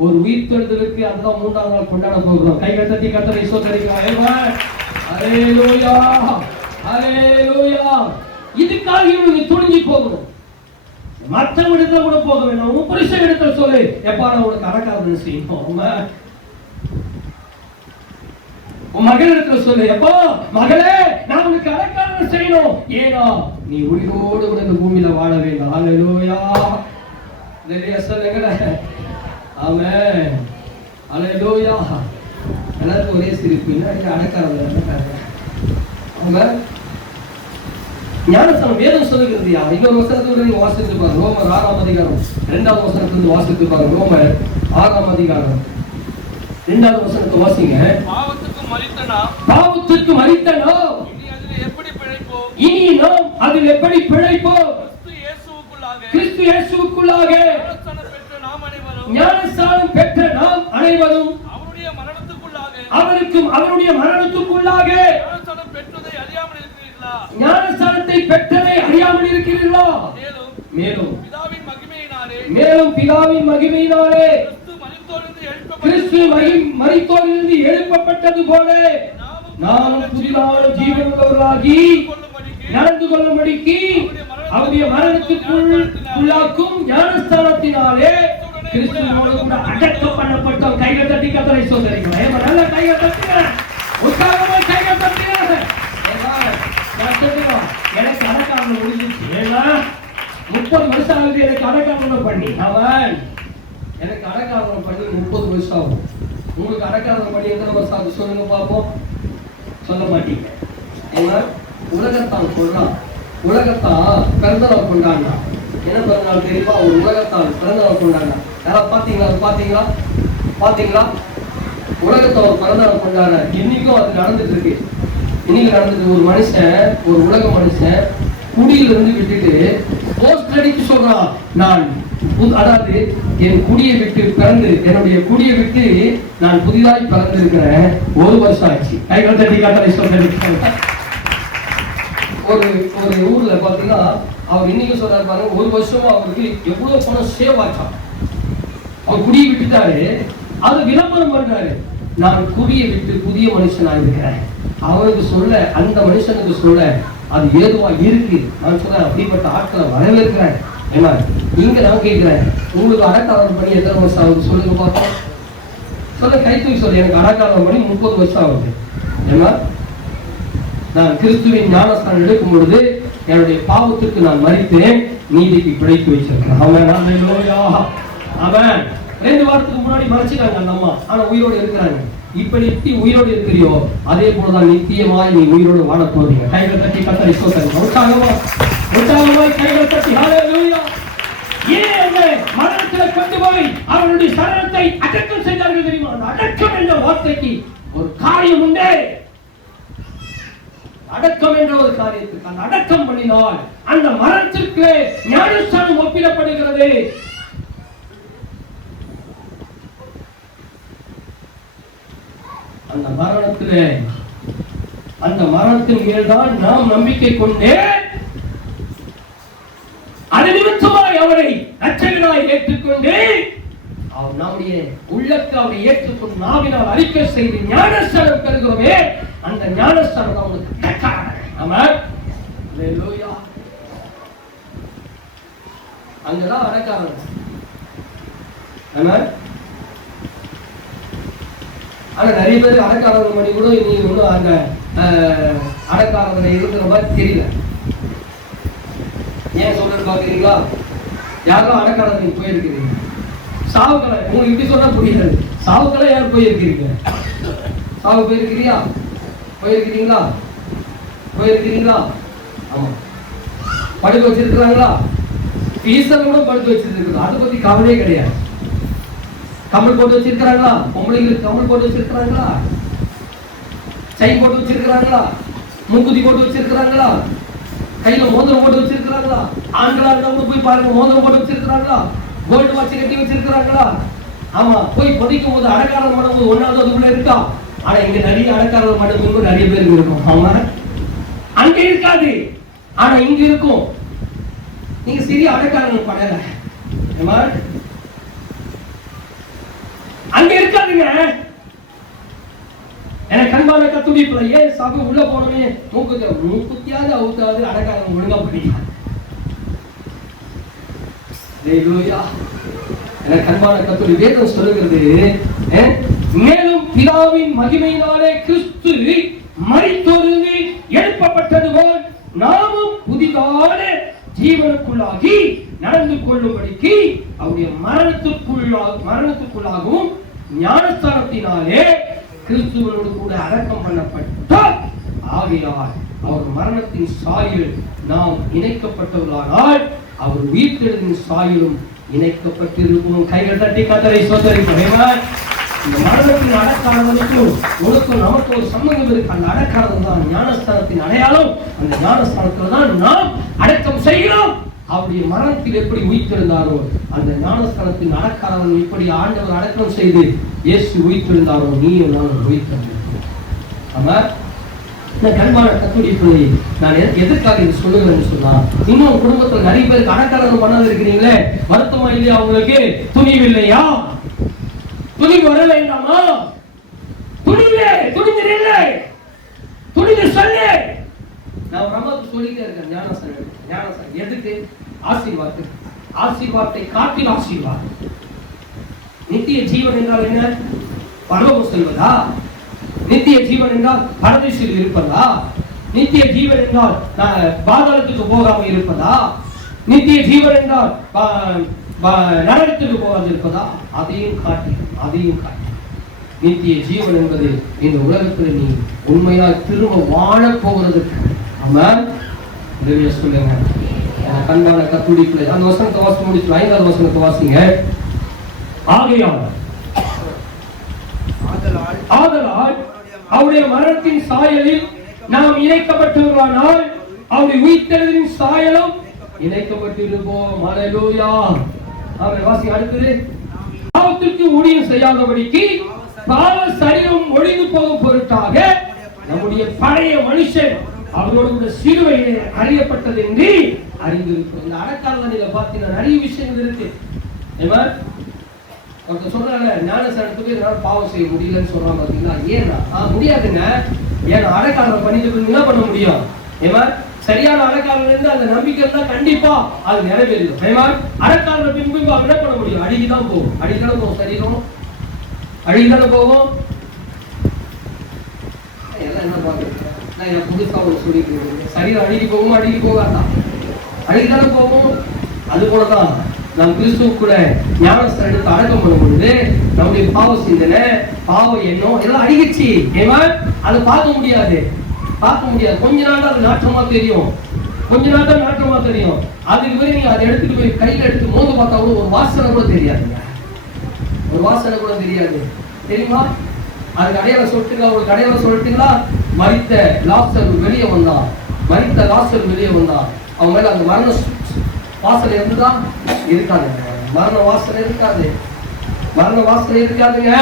ஒரு உயிர்த்தெழுதலுக்கு அதுதான் 3ஆம் நாள் கொண்டாட போகிறோம். கைகள் தட்டி கர்த்தரை ஸ்தோத்திரிக்கிறோம். அல்லேலூயா. அல்லேலூயா. இதுக்காக நீங்க துணிஞ்சு போகணும். மற்ற இடத்துல கூட போக வேண்டாம். உன் புருஷ இடத்துல சொல்லு, எப்பா நான் உனக்கு அடக்காரனை செய்யணும். உன் மகள் இடத்துல சொல்லு, எப்பா மகளே நான் உனக்கு அடக்காரனை செய்யணும். ஏனா நீ உயிரோடு கூட இந்த பூமியில வாழ வேண்டும். அல்லேலூயா. நிறைய சொல்லுங்க. ஆமென். அல்லேலூயா. எல்லாருக்கும் ஒரே சிரிப்பு. அடக்காரன். ஆமென். ஞானஸ்தானம் வேதம் சொல்லுகிறது யார்? இன்னொரு வசனத்தோட நீங்க வாசித்து பாருங்க. ரோமர் 6ஆம் அதிகாரம் 2வது வசனத்திலிருந்து வாசித்து பாருங்க. ரோமர் 6ஆம் அதிகாரம் 2வது வசனத்தை வாசிங்க. பாவத்துக்கு மரித்த நாம் இனி நாம் அதில் எப்படி பிழைப்போம்? கிறிஸ்து இயேசுவுக்குள்ளாக ஞானஸ்தானம் பெற்ற நாம் அனைவரும் அவருடைய மரணத்துக்குள்ளாக ஞானஸ்தானத்தை பெற்றதை அறியாமல் இருக்கிறீர்களா? மேலும் பிதாவின் மகிமையினாலே கிறிஸ்து மரித்தோரிலிருந்து எழுப்பப்பட்டது போல நாமும் புதிதான ஜீவனுள்ளவர்களாகி நடந்து கொள்ளும்படிக்கு அவருடைய மரணத்துக்குள்ளாக்கும் ஞானஸ்தானத்தினாலே கிறிஸ்துவோடு கூட அடக்கம் பண்ணப்பட்டோம். கைகள் தட்டி கர்த்தரை ஸ்தோத்திரிக்கிறோம். நல்ல கைகள் தட்டுங்க. உற்சாகமாக கைகள் தட்டுங்க. எனக்கு அடக்காரனை முடிஞ்சிச்சு. ஏன்னா 30 வருஷம் ஆகுது எனக்கு அடக்காரனை பண்ணி. அவன் எனக்கு அடக்காரனை பண்ணி 30 வருஷம் ஆகும். உங்களுக்கு அடக்காரனை பண்ணி எத்தனை வருஷம் ஆகுது சொல்லுங்க பார்ப்போம். சொல்ல மாட்டீங்க. ஏன்னா உலகத்தான் கொண்டான். உலகத்தான் பிறந்தநாள் கொண்டாடினான். என்ன பிறந்தநாள் தெரியுமா? ஒரு உலகத்தான் பிறந்தநாள் கொண்டாடினான். யாராவது பாத்தீங்களா? உலகத்தை ஒரு பிறந்தநாள் கொண்டாட இன்னைக்கும் அது நடந்துட்டு இருக்கு. இன்னைக்கு நடந்துட்டு ஒரு மனுஷன், ஒரு உலக மனுஷன் குடியிலிருந்து விட்டுட்டு போஸ்ட் அடிக்க சொல்றான். நான் அதாவது என் குடியை விட்டு பிறந்து என்னுடைய குடியை விட்டு நான் புதிதாய் பிறந்திருக்கிறேன். 1 வருஷம் ஆச்சு. கைகள் தட்டி காட்டலை சொல்றேன். ஒரு ஊர்ல பாத்தீங்கன்னா அவர் இன்னைக்கு சொல்றாரு பாருங்க, 1 வருஷமா அவருக்கு எவ்வளவு பணம் சேவ் ஆச்சான். அவர் குடியை விட்டுட்டாரு, அது விளம்பரம் பண்றாரு. நான் குடியை விட்டு புதிய மனுஷனா இருக்கிறேன். அவனுக்கு சொல்ல, அந்த மனுஷனுக்கு சொல்ல அது ஏதுவா இருக்கு. நான் சொல்றேன், அப்படிப்பட்ட ஆட்களை வரவேற்கிறேன். ஏன்னா இங்க நான் கேட்கிறேன், உங்களுக்கு அடக்காலம் பண்ணி எத்தனை வருஷம் ஆகுது சொல்லுங்க பார்த்தோம். சொல்ல கை தூக்கி சொல்ல, எனக்கு அடக்காலம் பண்ணி 30 வருஷம் ஆகுது. ஏன்னா நான் கிறிஸ்துவின் ஞானஸ்தானம் எடுக்கும் பொழுது என்னுடைய பாவத்துக்கு நான் மரித்தேன், நீதிக்கு பிழைத்து வச்சிருக்கேன். அவன் 2 வாரத்துக்கு முன்னாடி மறைச்சிட்டாங்க அந்த அம்மா, ஆனா உயிரோடு இருக்கிறாங்க. இப்படி உயிரோடு இருக்கிறியோ அதே போலதான் நித்தியமாய் நீ உயிரோடு வாழ போறீங்க. கைகள் தட்டி கத்தரை சோதனை உற்சாகமாய் கைகள் தட்டி ஹல்லேலூயா. ஏன் மரணத்துல கொண்டு போய் அவருடைய சரீரத்தை அடக்கம் செய்தார்கள் தெரியுமா? அந்த அடக்கம் என்ற வார்த்தைக்கு ஒரு காரியம் உண்டே. அடக்கம் என்ற ஒரு காரியத்துக்கு அந்த அடக்கம் பண்ணினால் அந்த மரணத்திற்கு ஞானஸ்தானம் ஒப்பிடப்படுகிறது. அந்த மரணத்திலே, அந்த மரணத்தின் மேல்தான் நாம் நம்பிக்கை கொண்டே அது நிமித்தமாய் அவரை இரட்சகராய் ஏற்றுக்கொண்டு அவர் நம்முடைய உள்ளத்தை அவரை ஏற்றுக்கொண்டு நாவினால் அறிக்கை செய்து ஞானஸ்தானம் பெறுகிறோமே, அந்த ஞானஸ்தானம் அவனுக்கு அங்கதான் அடக்காரன். ஆனா நிறைய பேர் அடக்காரர்கள் பண்ணி கூட நீங்க ஒன்றும் அந்த அடக்காரர்கள் இருக்கிற மாதிரி தெரியல. ஏன் சொல்றது பாக்குறீங்களா? யாரும் அடக்காரர்கள் போயிருக்கிறீங்க. சாவுக்களை உங்களுக்கு இப்படி சொன்னா புரியாது. சாவுக்களை யார் போயிருக்கிறீங்க? சாவு போயிருக்கிறியா? போயிருக்கிறீங்களா? போயிருக்கிறீங்களா? ஆமா. படுக்க வச்சிருக்கிறாங்களா? பீசல் கூட படுக்க வச்சிருக்கிறது, அதை பத்தி கவலையே கிடையாது. கமல் போட்டு வச்சிருக்கிறாங்களா? பொம்பளைங்களுக்கு கமல் போட்டு வச்சிருக்கிறாங்களா? செயின் போட்டு வச்சிருக்கிறாங்களா? மூக்குத்தி போட்டு வச்சிருக்கிறாங்களா? கையில மோதிரம் போட்டு வச்சிருக்கிறாங்களா? ஆண்களா இருந்தா போய் பாருங்க, மோதிரம் போட்டு வச்சிருக்கிறாங்களா? கோல்டு வாட்ச் கட்டி வச்சிருக்கிறாங்களா? ஆமா. போய் பொதிக்கும் போது அடக்காரம் பண்ணும்போது 1வது அதுக்குள்ள இருக்கா? ஆனா இங்க நிறைய அடக்காரம் பண்ணும்போது நிறைய பேருக்கு இருக்கும். ஆமா, அங்க இருக்காது, ஆனா இங்க இருக்கும். நீங்க சிறிய அடக்காரங்கள் பண்ணல, அங்க இருக்காதுங்க. எனக்கு அன்பான கத்துடிப்புல ஏன் சபை உள்ள போனவே மூக்குத்தியாவது அவுத்தாவது அடக்காரங்க ஒழுங்கா பண்ணிக்கலாம். எனக்கு அன்பான கத்துடி வேதம் சொல்லுகிறது, மேலும் பிதாவின் மகிமையினாலே கிறிஸ்து மரித்தோரிலிருந்து எழுப்பப்பட்டது போல் நாமும் புதிதான ஜீவனுக்குள்ளாகி நடந்து கொள்ளும்படிக்கு அவருடைய மரணத்துக்குள்ளாகவும் ஞானஸ்தானத்தினாலே கிறிஸ்துவனோடு கூட அடக்கம் பண்ணப்பட்டார். ஆகையால் அவர் மரணத்தின் சாயில் நாம் இணைக்கப்பட்டவர்களானால் அவர் உயிர்த்தெழுதின் சாயிலும் இணைக்கப்பட்டிருக்கும். கைகள் தட்டி கத்தரை சோதரிப்பேன். இந்த மரணத்தின் அடக்காரனுக்கும் உனக்கும் நமக்கு ஒரு சம்பந்தம் இருக்கு. அந்த அடக்காரம் தான் ஞானஸ்தானத்தின் அடையாளம். அந்த ஞானஸ்தானத்துல தான் நாம் அடக்கம் செய்கிறோம். அவருடைய மரணத்தில் எப்படி உயிர்த்திருந்தாரோ அந்த ஞானஸ்தானத்தின் அடக்காரன் எப்படி ஆண்டவர் அடக்கம் செய்து இயேசு உயிர்த்திருந்தாரோ நீயும் நானும் உயிர்த்திருந்தோம். ஆமா, கண்பான கத்துடைய பிள்ளை நான் எதற்காக இது சொல்லுகிறேன்னு சொன்னா, இன்னும் குடும்பத்தில் நிறைய பேருக்கு அடக்காரம் பண்ணாத இருக்கிறீங்களே, வருத்தமா இல்லையா? உங்களுக்கு துணிவு இல்லையா? துணிவு வர வேண்டாமா? துணிவே துணிந்தில்லை, துணிந்து சொல்லு. நான் பிரம்மத்துக்கு சொல்லிட்டே இருக்கேன். ஞானஸ்தானம் எதுக்கு? ஆசீர்வாதத்துக்கு. ஆசீர்வாதத்தை காட்டில் ஆசீர்வாதம். நித்திய ஜீவன் என்றால் என்ன? பரலோகம் செல்வதா? நித்திய ஜீவன் என்றால் பரதேசில் இருப்பதா? நித்திய ஜீவன் என்றால் பாதாளத்துக்கு போகாம இருப்பதா? நித்திய ஜீவன் என்றால் நரகத்துக்கு போகாது இருப்பதா? அதையும் காட்டி நித்திய ஜீவன் என்பது இந்த உலகத்தில் நீ உண்மையால் திரும்ப வாழ போகிறதுக்கு. ஆமென். சொல்லுங்க கண்பான கத்துடி பிள்ளை. அந்த வசனத்தை வாசி முடிச்சு 5வது வசனத்தை வாசிங்க. ஆதலால் அவருடைய மரணத்தின் சாயலில் நாம் இணைக்கப்பட்டவர்களானால் அவருடைய உயிர்த்தெழுதலின் சாயலும் இணைக்கப்பட்டிருப்போம். ஹல்லேலூயா. ஆமென். வாசி அடுத்தது. பாவத்திற்கு ஊழியம் செய்யாதபடிக்கு பாவ சரீரம் ஒழிந்து போகும் பொருட்டாக நம்முடைய பழைய மனுஷன் அவரோடு கூட சிலுவையிலே அறியப்பட்டது என்று அறிந்திருக்கும். இந்த அடக்காலனில பார்த்தீங்கன்னா நிறைய விஷயங்கள் இருக்கு. ஒருத்தர் சொல்றாங்க ஞானஸ்நானத்துக்கு என்னால பாவம் செய்ய முடியலன்னு சொல்றாங்க. பாத்தீங்களா? ஏன்னா முடியாதுங்க. ஏன்னா அடக்காலம் பண்ணிட்டு என்ன பண்ண முடியும்? சரியான அடக்காலம் இருந்து அந்த நம்பிக்கை இருந்தா கண்டிப்பா அது நிறைவேறும். அடக்காலம் பின்பு என்ன பண்ண முடியும்? அடிக்குதான் போகும். அடிதானே போகும். சரீரம் அடிதானே போகும். எல்லாம் என்ன பாக்குறீங்க? நான் புதுசா ஒரு சொல்லிக்கிறேன். சரீரம் அடிக்கி போகும். அடிக்கி போகாதான் அடிக்குதானே போகும். அது போலதான் நாம் கிறிஸ்துவுக்குள்ள ஞானஸ்நானம் எடுத்து அடக்கம் பண்ணும் பொழுது நம்முடைய பாவ சிந்தனை, பாவ எண்ணம் எல்லாம் அடிக்கிச்சு. அதை பார்க்க முடியாது. கொஞ்ச நாள் அது நாட்டமா தெரியும். கொஞ்ச நாள் தான் நாட்டமா தெரியும். அதுக்கு போய் நீங்க அதை எடுத்துட்டு போய் கையில எடுத்து மோத பார்த்தா கூட ஒரு வாசனை கூட தெரியாதுங்க. ஒரு வாசனை கூட தெரியாது. தெரியுமா? அதுக்கு அடையாளம் சொல்லிட்டுங்களா? ஒரு அடையாளம் சொல்லிட்டுங்களா? மரித்த லாசர் வெளியே வந்தான். அவன் மேல அந்த மரண வாசனை இருந்துதான் இருக்காது. மரண வாசனை இருக்காதுங்க.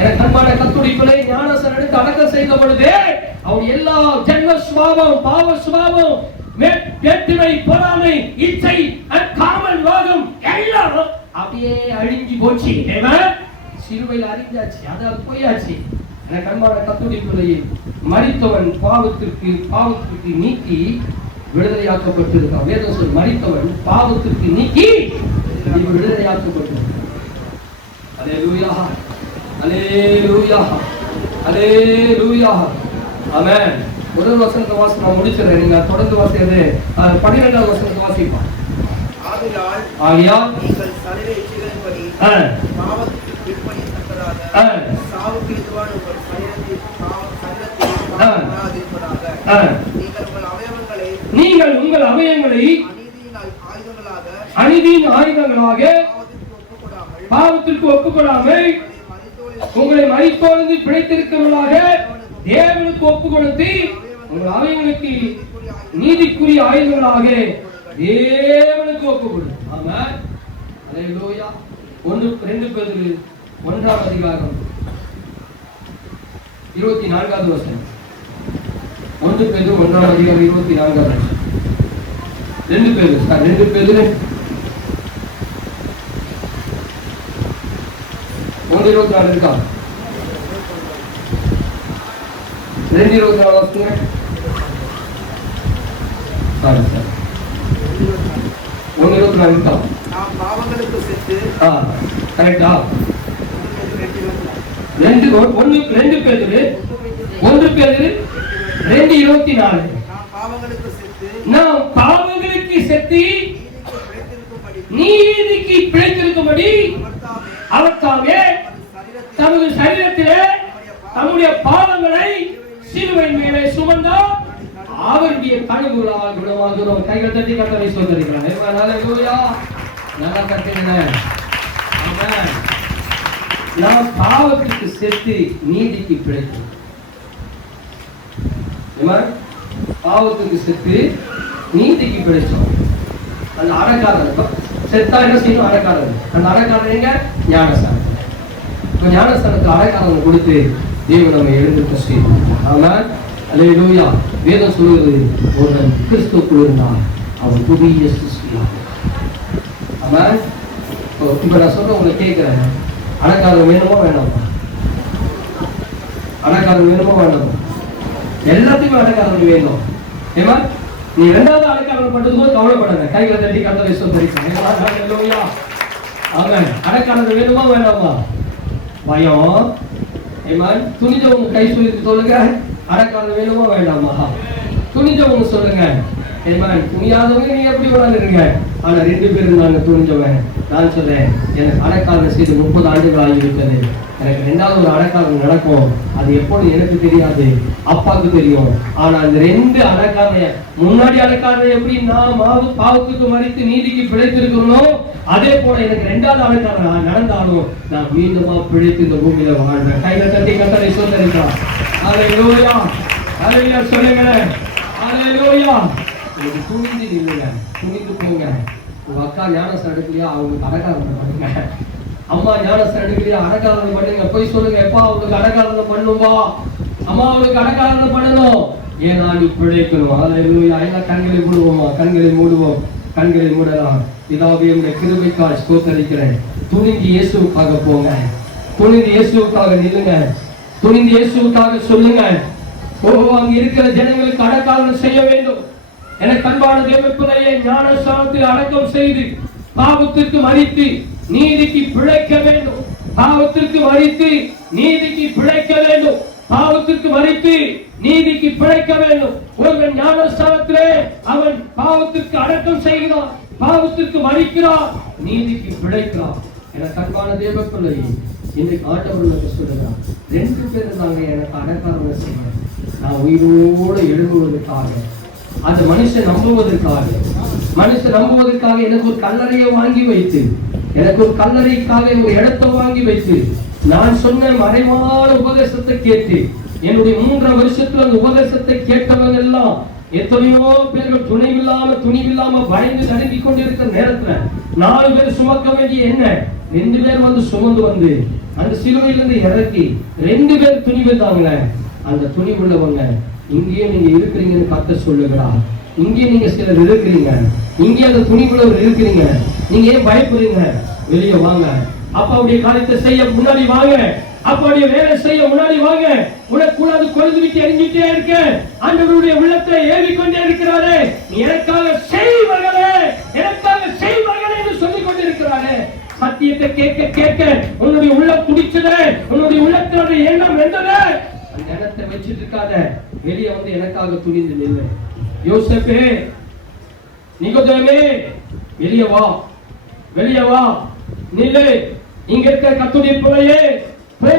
எனக்கு அன்பான கர்த்தருடைய பிள்ளையை ஞானஸ்நானம் எடுத்து அடக்கம் செய்த பொழுது அவன் எல்லா ஜென்ம சுபாவம், பாவ சுபாவம், வேற்றுமை, பொறாமை, இச்சை, காமன், லோகம் எல்லாம் அப்படியே அழிஞ்சு போச்சு. சிலுவையில் அறிஞ்சாச்சு. அது போயாச்சு. எனக்கு அன்பான கர்த்தருடைய பிள்ளையை மரித்தவன் பாவத்திற்கு நீக்கி விடுதலையாக்கப்பட்டிருக்கான். வேதம் சொல் மரித்தவன் பாவத்திற்கு நீக்கி விடுதலையாக்கப்பட்டிருக்கான். அல்லேலூயா, அல்லேலூயா, அல்லேலூயா. ஆமென். முதல் வசனத்தை வாசி நான் முடிச்சிடுறேன். நீங்க தொடர்ந்து வாசிக்கிறது 12வது வசனத்தை வாசிப்போம். ஆகையால் நீங்கள் சரீர இச்சைகளின்படி பாவத்துக்கு கீழ்ப்படியத்தக்கதாக சாவுக்கு ஏதுவான உங்கள் சரீரத்தை நீங்கள் உங்கள் அவயவங்களை அநீதியின் ஆயுதங்களாக பாவத்திற்கு ஒப்புக்கொடாமல் உங்களை மரித்தோர்ந்து பிழைத்திருக்கிறவர்களாக தேவனுக்கு ஒப்புக் கொடுத்து உங்கள் அவயவங்களுக்கு நீதிக்குரிய ஆயுதங்களாக தேவனுக்கு ஒப்புக் கொடு. ஆமென். அல்லேலூயா. 2 பேதுரு 1ஆம் அதிகாரம் 24வது வசனம். 1 பேதுரு 1ஆம் அதிகாரம் 24வது வசனம். 2 பேதுரு 1:24 இருக்கா? 2:24 வாசிங்க. Sorry sir. 1:24 இருக்கா? நாம் பாவங்களுக்கு செத்து கரெக்ட்டா? 2 பேதுரு 2:24 நாம் பாவங்களுக்கு செத்து நீதிக்கு பிழைத்திருக்கும்படி அவர் தாமே தமது சரீரத்திலே தம்முடைய பாவங்களை சிலுவையின் மேலே சுமந்தார். அவருடைய கழுகுகளால் குணமாகிறோம். கைகள் தட்டி கர்த்தரை ஸ்தோத்திரிக்கலாம். ஹல்லேலூயா. நல்லா கட்டுங்க. ஆமென். நாம் பாவத்துக்கு செத்து நீதிக்கு பிழைத்தோம். பாவத்துக்கு செத்து நீதிக்கு பிழைச்சோம். அந்த அடக்காரன் செத்தா என்ன செய்யணும்? அடக்காரன். அந்த அடக்காரன் எங்க? ஞானஸ்நானம். ஞானஸ்நானத்துக்கு அடக்காரன் கொடுத்து தேவன் நம்ம எழுந்திருக்க செய்யணும். ஆமென். அல்லேலூயா. வேதம் சொல்லுகிறது ஒருவன் கிறிஸ்துவுக்குள் இருந்தால் அவன் புதிய சிருஷ்டியாகும். ஆமென். இப்ப நான் சொல்ற உங்களை கேட்கிறேன், அடக்காரன் வேணுமோ வேண்டாமா? அடக்காரன் வேணுமோ வேண்டாமா? எல்லாத்தையுமே அடக்காரன் வேணும். ஏமா நீ 2வது அடக்காரன் பண்றது போது கவலைப்படாத. கைகளை தட்டி கர்த்தரை ஸ்தோத்திரிக்கலாம். ஹல்லேலூயா. ஆமென். அடக்காரன் வேணுமா வேண்டாமா? பயம். ஏமா துணிஞ்சவங்க கை சொல்லுங்க. அடக்காரன் வேணுமா வேண்டாமா? துணிஞ்சவங்க சொல்லுங்க. ஏமா துணியாதவங்க நீங்க எப்படி வளர்ந்துருங்க? ஆனா 2 பேர் இருந்தாங்க துணிஞ்சவன். நான் சொல்றேன், எனக்கு அடக்காரன் செய்து 30 ஆண்டுகள் ஆகிவிட்டது. எனக்கு 2வது ஒரு அடக்காரன் நடக்கும். அது எப்போது எனக்கு தெரியாது, அப்பாவுக்கு தெரியும். ஆனா அந்த 2 அடக்காரன், முன்னாடி அடக்காரன் எப்படி நான் பாவத்துக்கு மரித்து நீதிக்கு பிழைத்திருக்கிறோனோ அதே போல எனக்கு 2வது அடக்காரன் நடந்தாலும் நான் மீண்டுமா பிழைத்து இந்த பூமியில வாழ்றேன். கையில தட்டி கர்த்தரை ஸ்தோத்திரிக்கலாம். அல்லேலூயா. அல்லேலூயா சொல்லுங்க. அல்லேலூயா. எனக்கு துணிந்து நில்லுங்க, துணிந்து போங்க. உங்க அக்கா ஞானஸ்தானம் எடுக்கலையா, அவங்களுக்கு அடக்காரனை பண்ணுங்க. அம்மா ஞானஸ்தானம் எடுக்கலையா, அடக்காரனை பண்ணுங்க. போய் சொல்லுங்க, எப்பா அவங்களுக்கு அடக்காரனை பண்ணுவா, அம்மா அவளுக்கு அடக்காரனை பண்ணணும், ஏன்னா நீ பிழைக்கணும். அல்லேலூயா. எல்லாம் கண்களை மூடுவோமா? கண்களை மூடுவோம், கண்களை மூடலாம். பிதாவே, உடைய கிருபைக்காய் ஸ்தோத்திரிக்கிறேன். துணிந்து இயேசுவுக்காக போங்க, துணிந்து இயேசுவுக்காக நில்லுங்க, துணிந்து இயேசுவுக்காக சொல்லுங்க. அங்க இருக்கிற ஜனங்களுக்கு அடக்காரம் செய்ய வேண்டும். எனக்கு அன்பான தேவப்பிள்ளையை, ஞானஸ்தானத்தில் அடக்கம் செய்து பாவத்திற்கு மரித்து நீதிக்கு பிழைக்க வேண்டும். பாவத்திற்கு மரித்து நீதிக்கு பிழைக்க வேண்டும். பாவத்திற்கு மரித்து நீதிக்கு பிழைக்க வேண்டும். ஒருவன் ஞானஸ்தானத்திலே அவன் பாவத்திற்கு அடக்கம் செய்கிறான், பாவத்திற்கு மரிக்கிறான், நீதிக்கு பிழைக்கிறான். எனக்கு அன்பான தேவப்பிள்ளை, இன்னைக்கு ஆண்டவர் சொல்லுகிறான், 2 பேர் தாங்க எனக்கு அடக்காரம் செய்ய, நான் உயிரோடு எழுதுவதற்காக, அந்த மனுஷன் நம்புவதற்காக, எனக்கு ஒரு கல்லறையை வாங்கி வைத்து, எனக்கு ஒரு கல்லறைக்காக ஒரு இடத்தை வாங்கி வைத்து, நான் சொன்ன மறைவான உபதேசத்தை கேட்டு, என்னுடைய 3 வருஷத்துல அந்த உபதேசத்தை கேட்டவங்க எல்லாம் எத்தனையோ பேர்கள் துணிவில்லாம பயந்து நடுங்கி கொண்டிருக்கிற நேரத்துல 4 பேர் சுமக்க வேண்டிய என்ன, 2 பேர் வந்து சுமந்து வந்து அந்த சிலுவையிலிருந்து இறக்கி 2 பேர் துணிவுதாங்க. அந்த துணிவுள்ளவங்க இங்கேயே நீங்க இருக்கிறீங்கன்னு கர்த்தர் சொல்லுகிறார். இங்கே நீங்க சிலர் இருக்கிறீங்க, இங்கே அந்த துணிவுள்ளவர் இருக்கிறீங்க. நீங்க ஏன் பயப்படுறீங்க? வெளியே வாங்க. அப்பாவுடைய காரியத்தை செய்ய முன்னாடி வாங்க, அப்பாவுடைய வேலை செய்ய முன்னாடி வாங்க. உனக்குள்ளாது கொழுந்து விட்டு எரிஞ்சிட்டே இருக்க ஆண்டவருடைய உள்ளத்தை ஏவிக்கொண்டே இருக்கிறாரே, நீ எனக்காக செய்வர்களே, எனக்காக செய்வர்களே என்று சொல்லிக் கொண்டிருக்கிறாரே. சத்தியத்தை கேட்க கேட்க உன்னுடைய உள்ளம் துடிச்சது, உன்னுடைய உள்ளத்தினுடைய எண்ணம் வெந்தது. அந்த எண்ணத்தை வச்சிட்டு இருக்காத, வெளியே வந்து எனக்காக துணிந்து நில்லு. யோசேப்பே, நிகோதேமே, வெளியே வா, வெளியே வா, நில்லு. இங்க இருக்க கர்த்தருடைய பிள்ளையே, போ.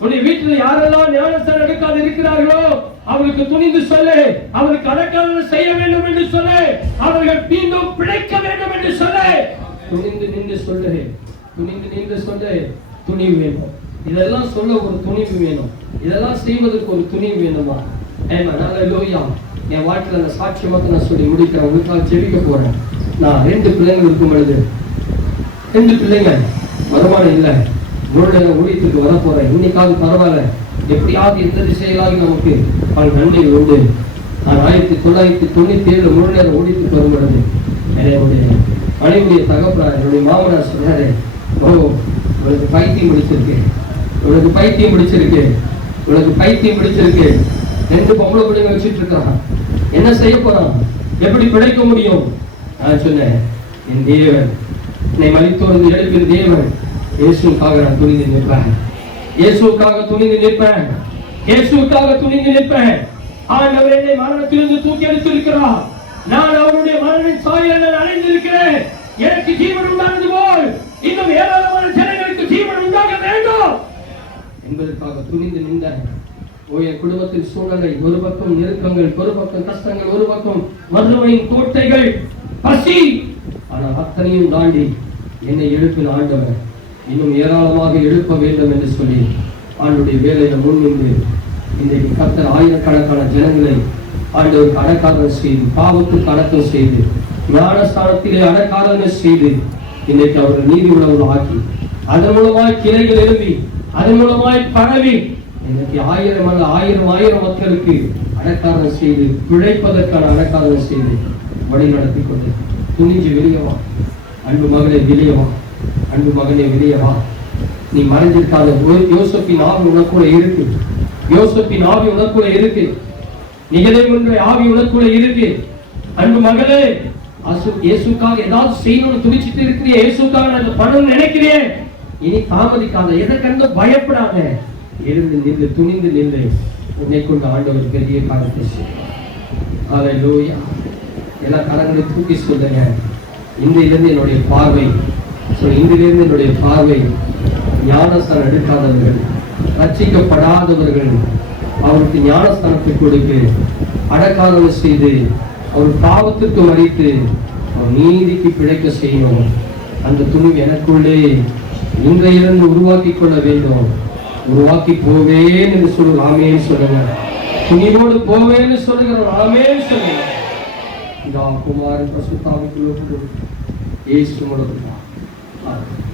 உன்னுடைய வீட்டில் யாரெல்லாம் ஞானஸ்தானம் எடுக்காது இருக்கிறார்களோ அவர்களுக்கு துணிந்து சொல்லு, அவர்களுக்கு அடக்கம் செய்ய வேண்டும் என்று சொல்லு, அவர்கள் மீண்டும் பிழைக்க வேண்டும் என்று சொல்லு. துணிந்து நின்று சொல்லு, துணிந்து நின்று சொல்லு. துணிவு வேணும், இதெல்லாம் சொல்ல ஒரு துணிவு வேணும், இதெல்லாம் செய்வதற்கு ஒரு துணிவு வேணுமா? ஹல்லேலூயா. என் வாழ்க்கையில் அந்த சாட்சியமாக நான் சொல்லி முடிக்கிறேன். உங்களுக்காக ஜெபிக்க போறேன். நான் 2 பிள்ளைங்கள் இருக்கும் பொழுது, 2 பிள்ளைங்கள், வருமானம் இல்லை, ஊழியத்துக்கு வர போறேன். இன்னைக்காவது பரவாயில்ல, எப்படியாவது எந்த திசையிலாவது நமக்கு நன்றி உண்டு. நான் 1997 முழு நேரம் ஊழியத்துக்கு வரும் பொழுது என்னுடைய மனைவியுடைய தகப்பனார், என்னுடைய மாமனார் சொன்னாரு, ஓ உனக்கு பைத்தியம் பிடிச்சிருக்கு, உனக்கு பைத்தியம் பிடிச்சிருக்கு, உனக்கு பைத்தியம் பிடிச்சிருக்கு. 2 பொம்பளை பிள்ளைங்க வச்சுட்டு இருக்கான், என்ன செய்ய போறான், எப்படி பிழைக்க முடியும்? நான் சொன்னேன், என் தேவன் என்னை மரித்தோர்ந்து எழுப்பிய தேவன், இயேசுக்காக நான் துணிந்து நிற்பேன், இயேசுக்காக துணிந்து நிற்பேன், இயேசுக்காக துணிந்து நிற்பேன். ஆண்டவர் என்னை மரணத்திலிருந்து தூக்கி எடுத்திருக்கிறார். நான் அவருடைய மரணத்தின் சாயலில் நான் அடைந்திருக்கிறேன். எனக்கு ஜீவன் உண்டானது போல் இன்னும் ஏராளமான ஜனங்களுக்கு ஜீவன் உண்டாக வேண்டும் என்பதற்காக துணிந்து நின்றேன். என் குடும்பத்தின் சூழ்நிலை, ஒரு பக்கம் நெருக்கங்கள், ஒரு பக்கம் கஷ்டங்கள், ஒரு பக்கம் மதுரையின் கோட்டைகள், பசி, ஆனால் அத்தனையும் தாண்டி என்னை எழுப்பின ஆண்டவர் இன்னும் ஏராளமாக எழுப்ப வேண்டும் என்று சொல்லி ஆண்டுடைய வேலையில முன்னின்று இன்றைக்கு கர்த்தர் ஆயிரக்கணக்கான ஜனங்களை ஆண்டவருக்கு அடக்காரம் செய்து, பாவத்துக்கு அடக்கம் செய்து, ஞானஸ்தானத்திலே அடக்காரம் செய்து, இன்றைக்கு அவர்கள் நீதி உள்ளவர்கள் ஆக்கி, அதன் மூலமாய் கிளைகள் எழுப்பி, அதன் மூலமாய் பரவி, இன்னைக்கு 1000 மக்களுக்கு அடக்காரம் செய்து, பிழைப்பதற்கான அடக்காரம் செய்து வழி நடத்தி கொண்டு துணிஞ்சு வெளியவா. அன்பு மகளே வெளியவா, அன்பு மகனே வெளியவா. நீ மறைஞ்சிருக்காத யோசேப்பின் ஆவி உனக்குள்ள இருக்கு, யோசேப்பின் ஆவி உனக்குள்ள இருக்கு, நிகழ்வுன்ற ஆவி உனக்குள்ள இருக்கு. அன்பு மகளே, இயேசுக்காக ஏதாவது செய்யணும்னு துடிச்சிட்டு இருக்கிறிய, இயேசுக்காக நான் பணம் நினைக்கிறேன், இனி தாமதிக்காத, எதை கண்டு பயப்படாத, எழுந்து நின்று துணிந்து நின்று உன்னை கொண்டு ஆண்டவர் பெரிய காரியத்தை செய்வார். ஹல்லேலூயா. எல்லா கரங்களை தூக்கி சொல்லுங்க, இன்றிலிருந்து என்னுடைய பார்வை, இன்றிலிருந்து என்னுடைய பார்வை ஞானஸ்தானம் எடுக்காதவர்கள், ரட்சிக்கப்படாதவர்கள், அவருக்கு ஞானஸ்தானத்தை கொடுத்து அடக்காரம் செய்து, அவர் பாவத்திற்கு மறித்து அவர் நீதிக்கு பிழைக்க செய்யணும். அந்த துணிவு எனக்குள்ளே இன்றையிலிருந்து உருவாக்கி கொள்ள வேண்டும். உருவாக்கி போவேன் என்று சொல்லுங்க, ஆமேன்னு சொல்லுங்க. துணிவோடு போவேன்னு சொல்லுகிறோம், ஆமேன்னு சொல்லுங்க. பிதா குமாரன் பரிசுத்த ஆவிக்குள் ஒப்புக்கொடுக்கிறோம். இயேசு மூலமாக. ஆமென்.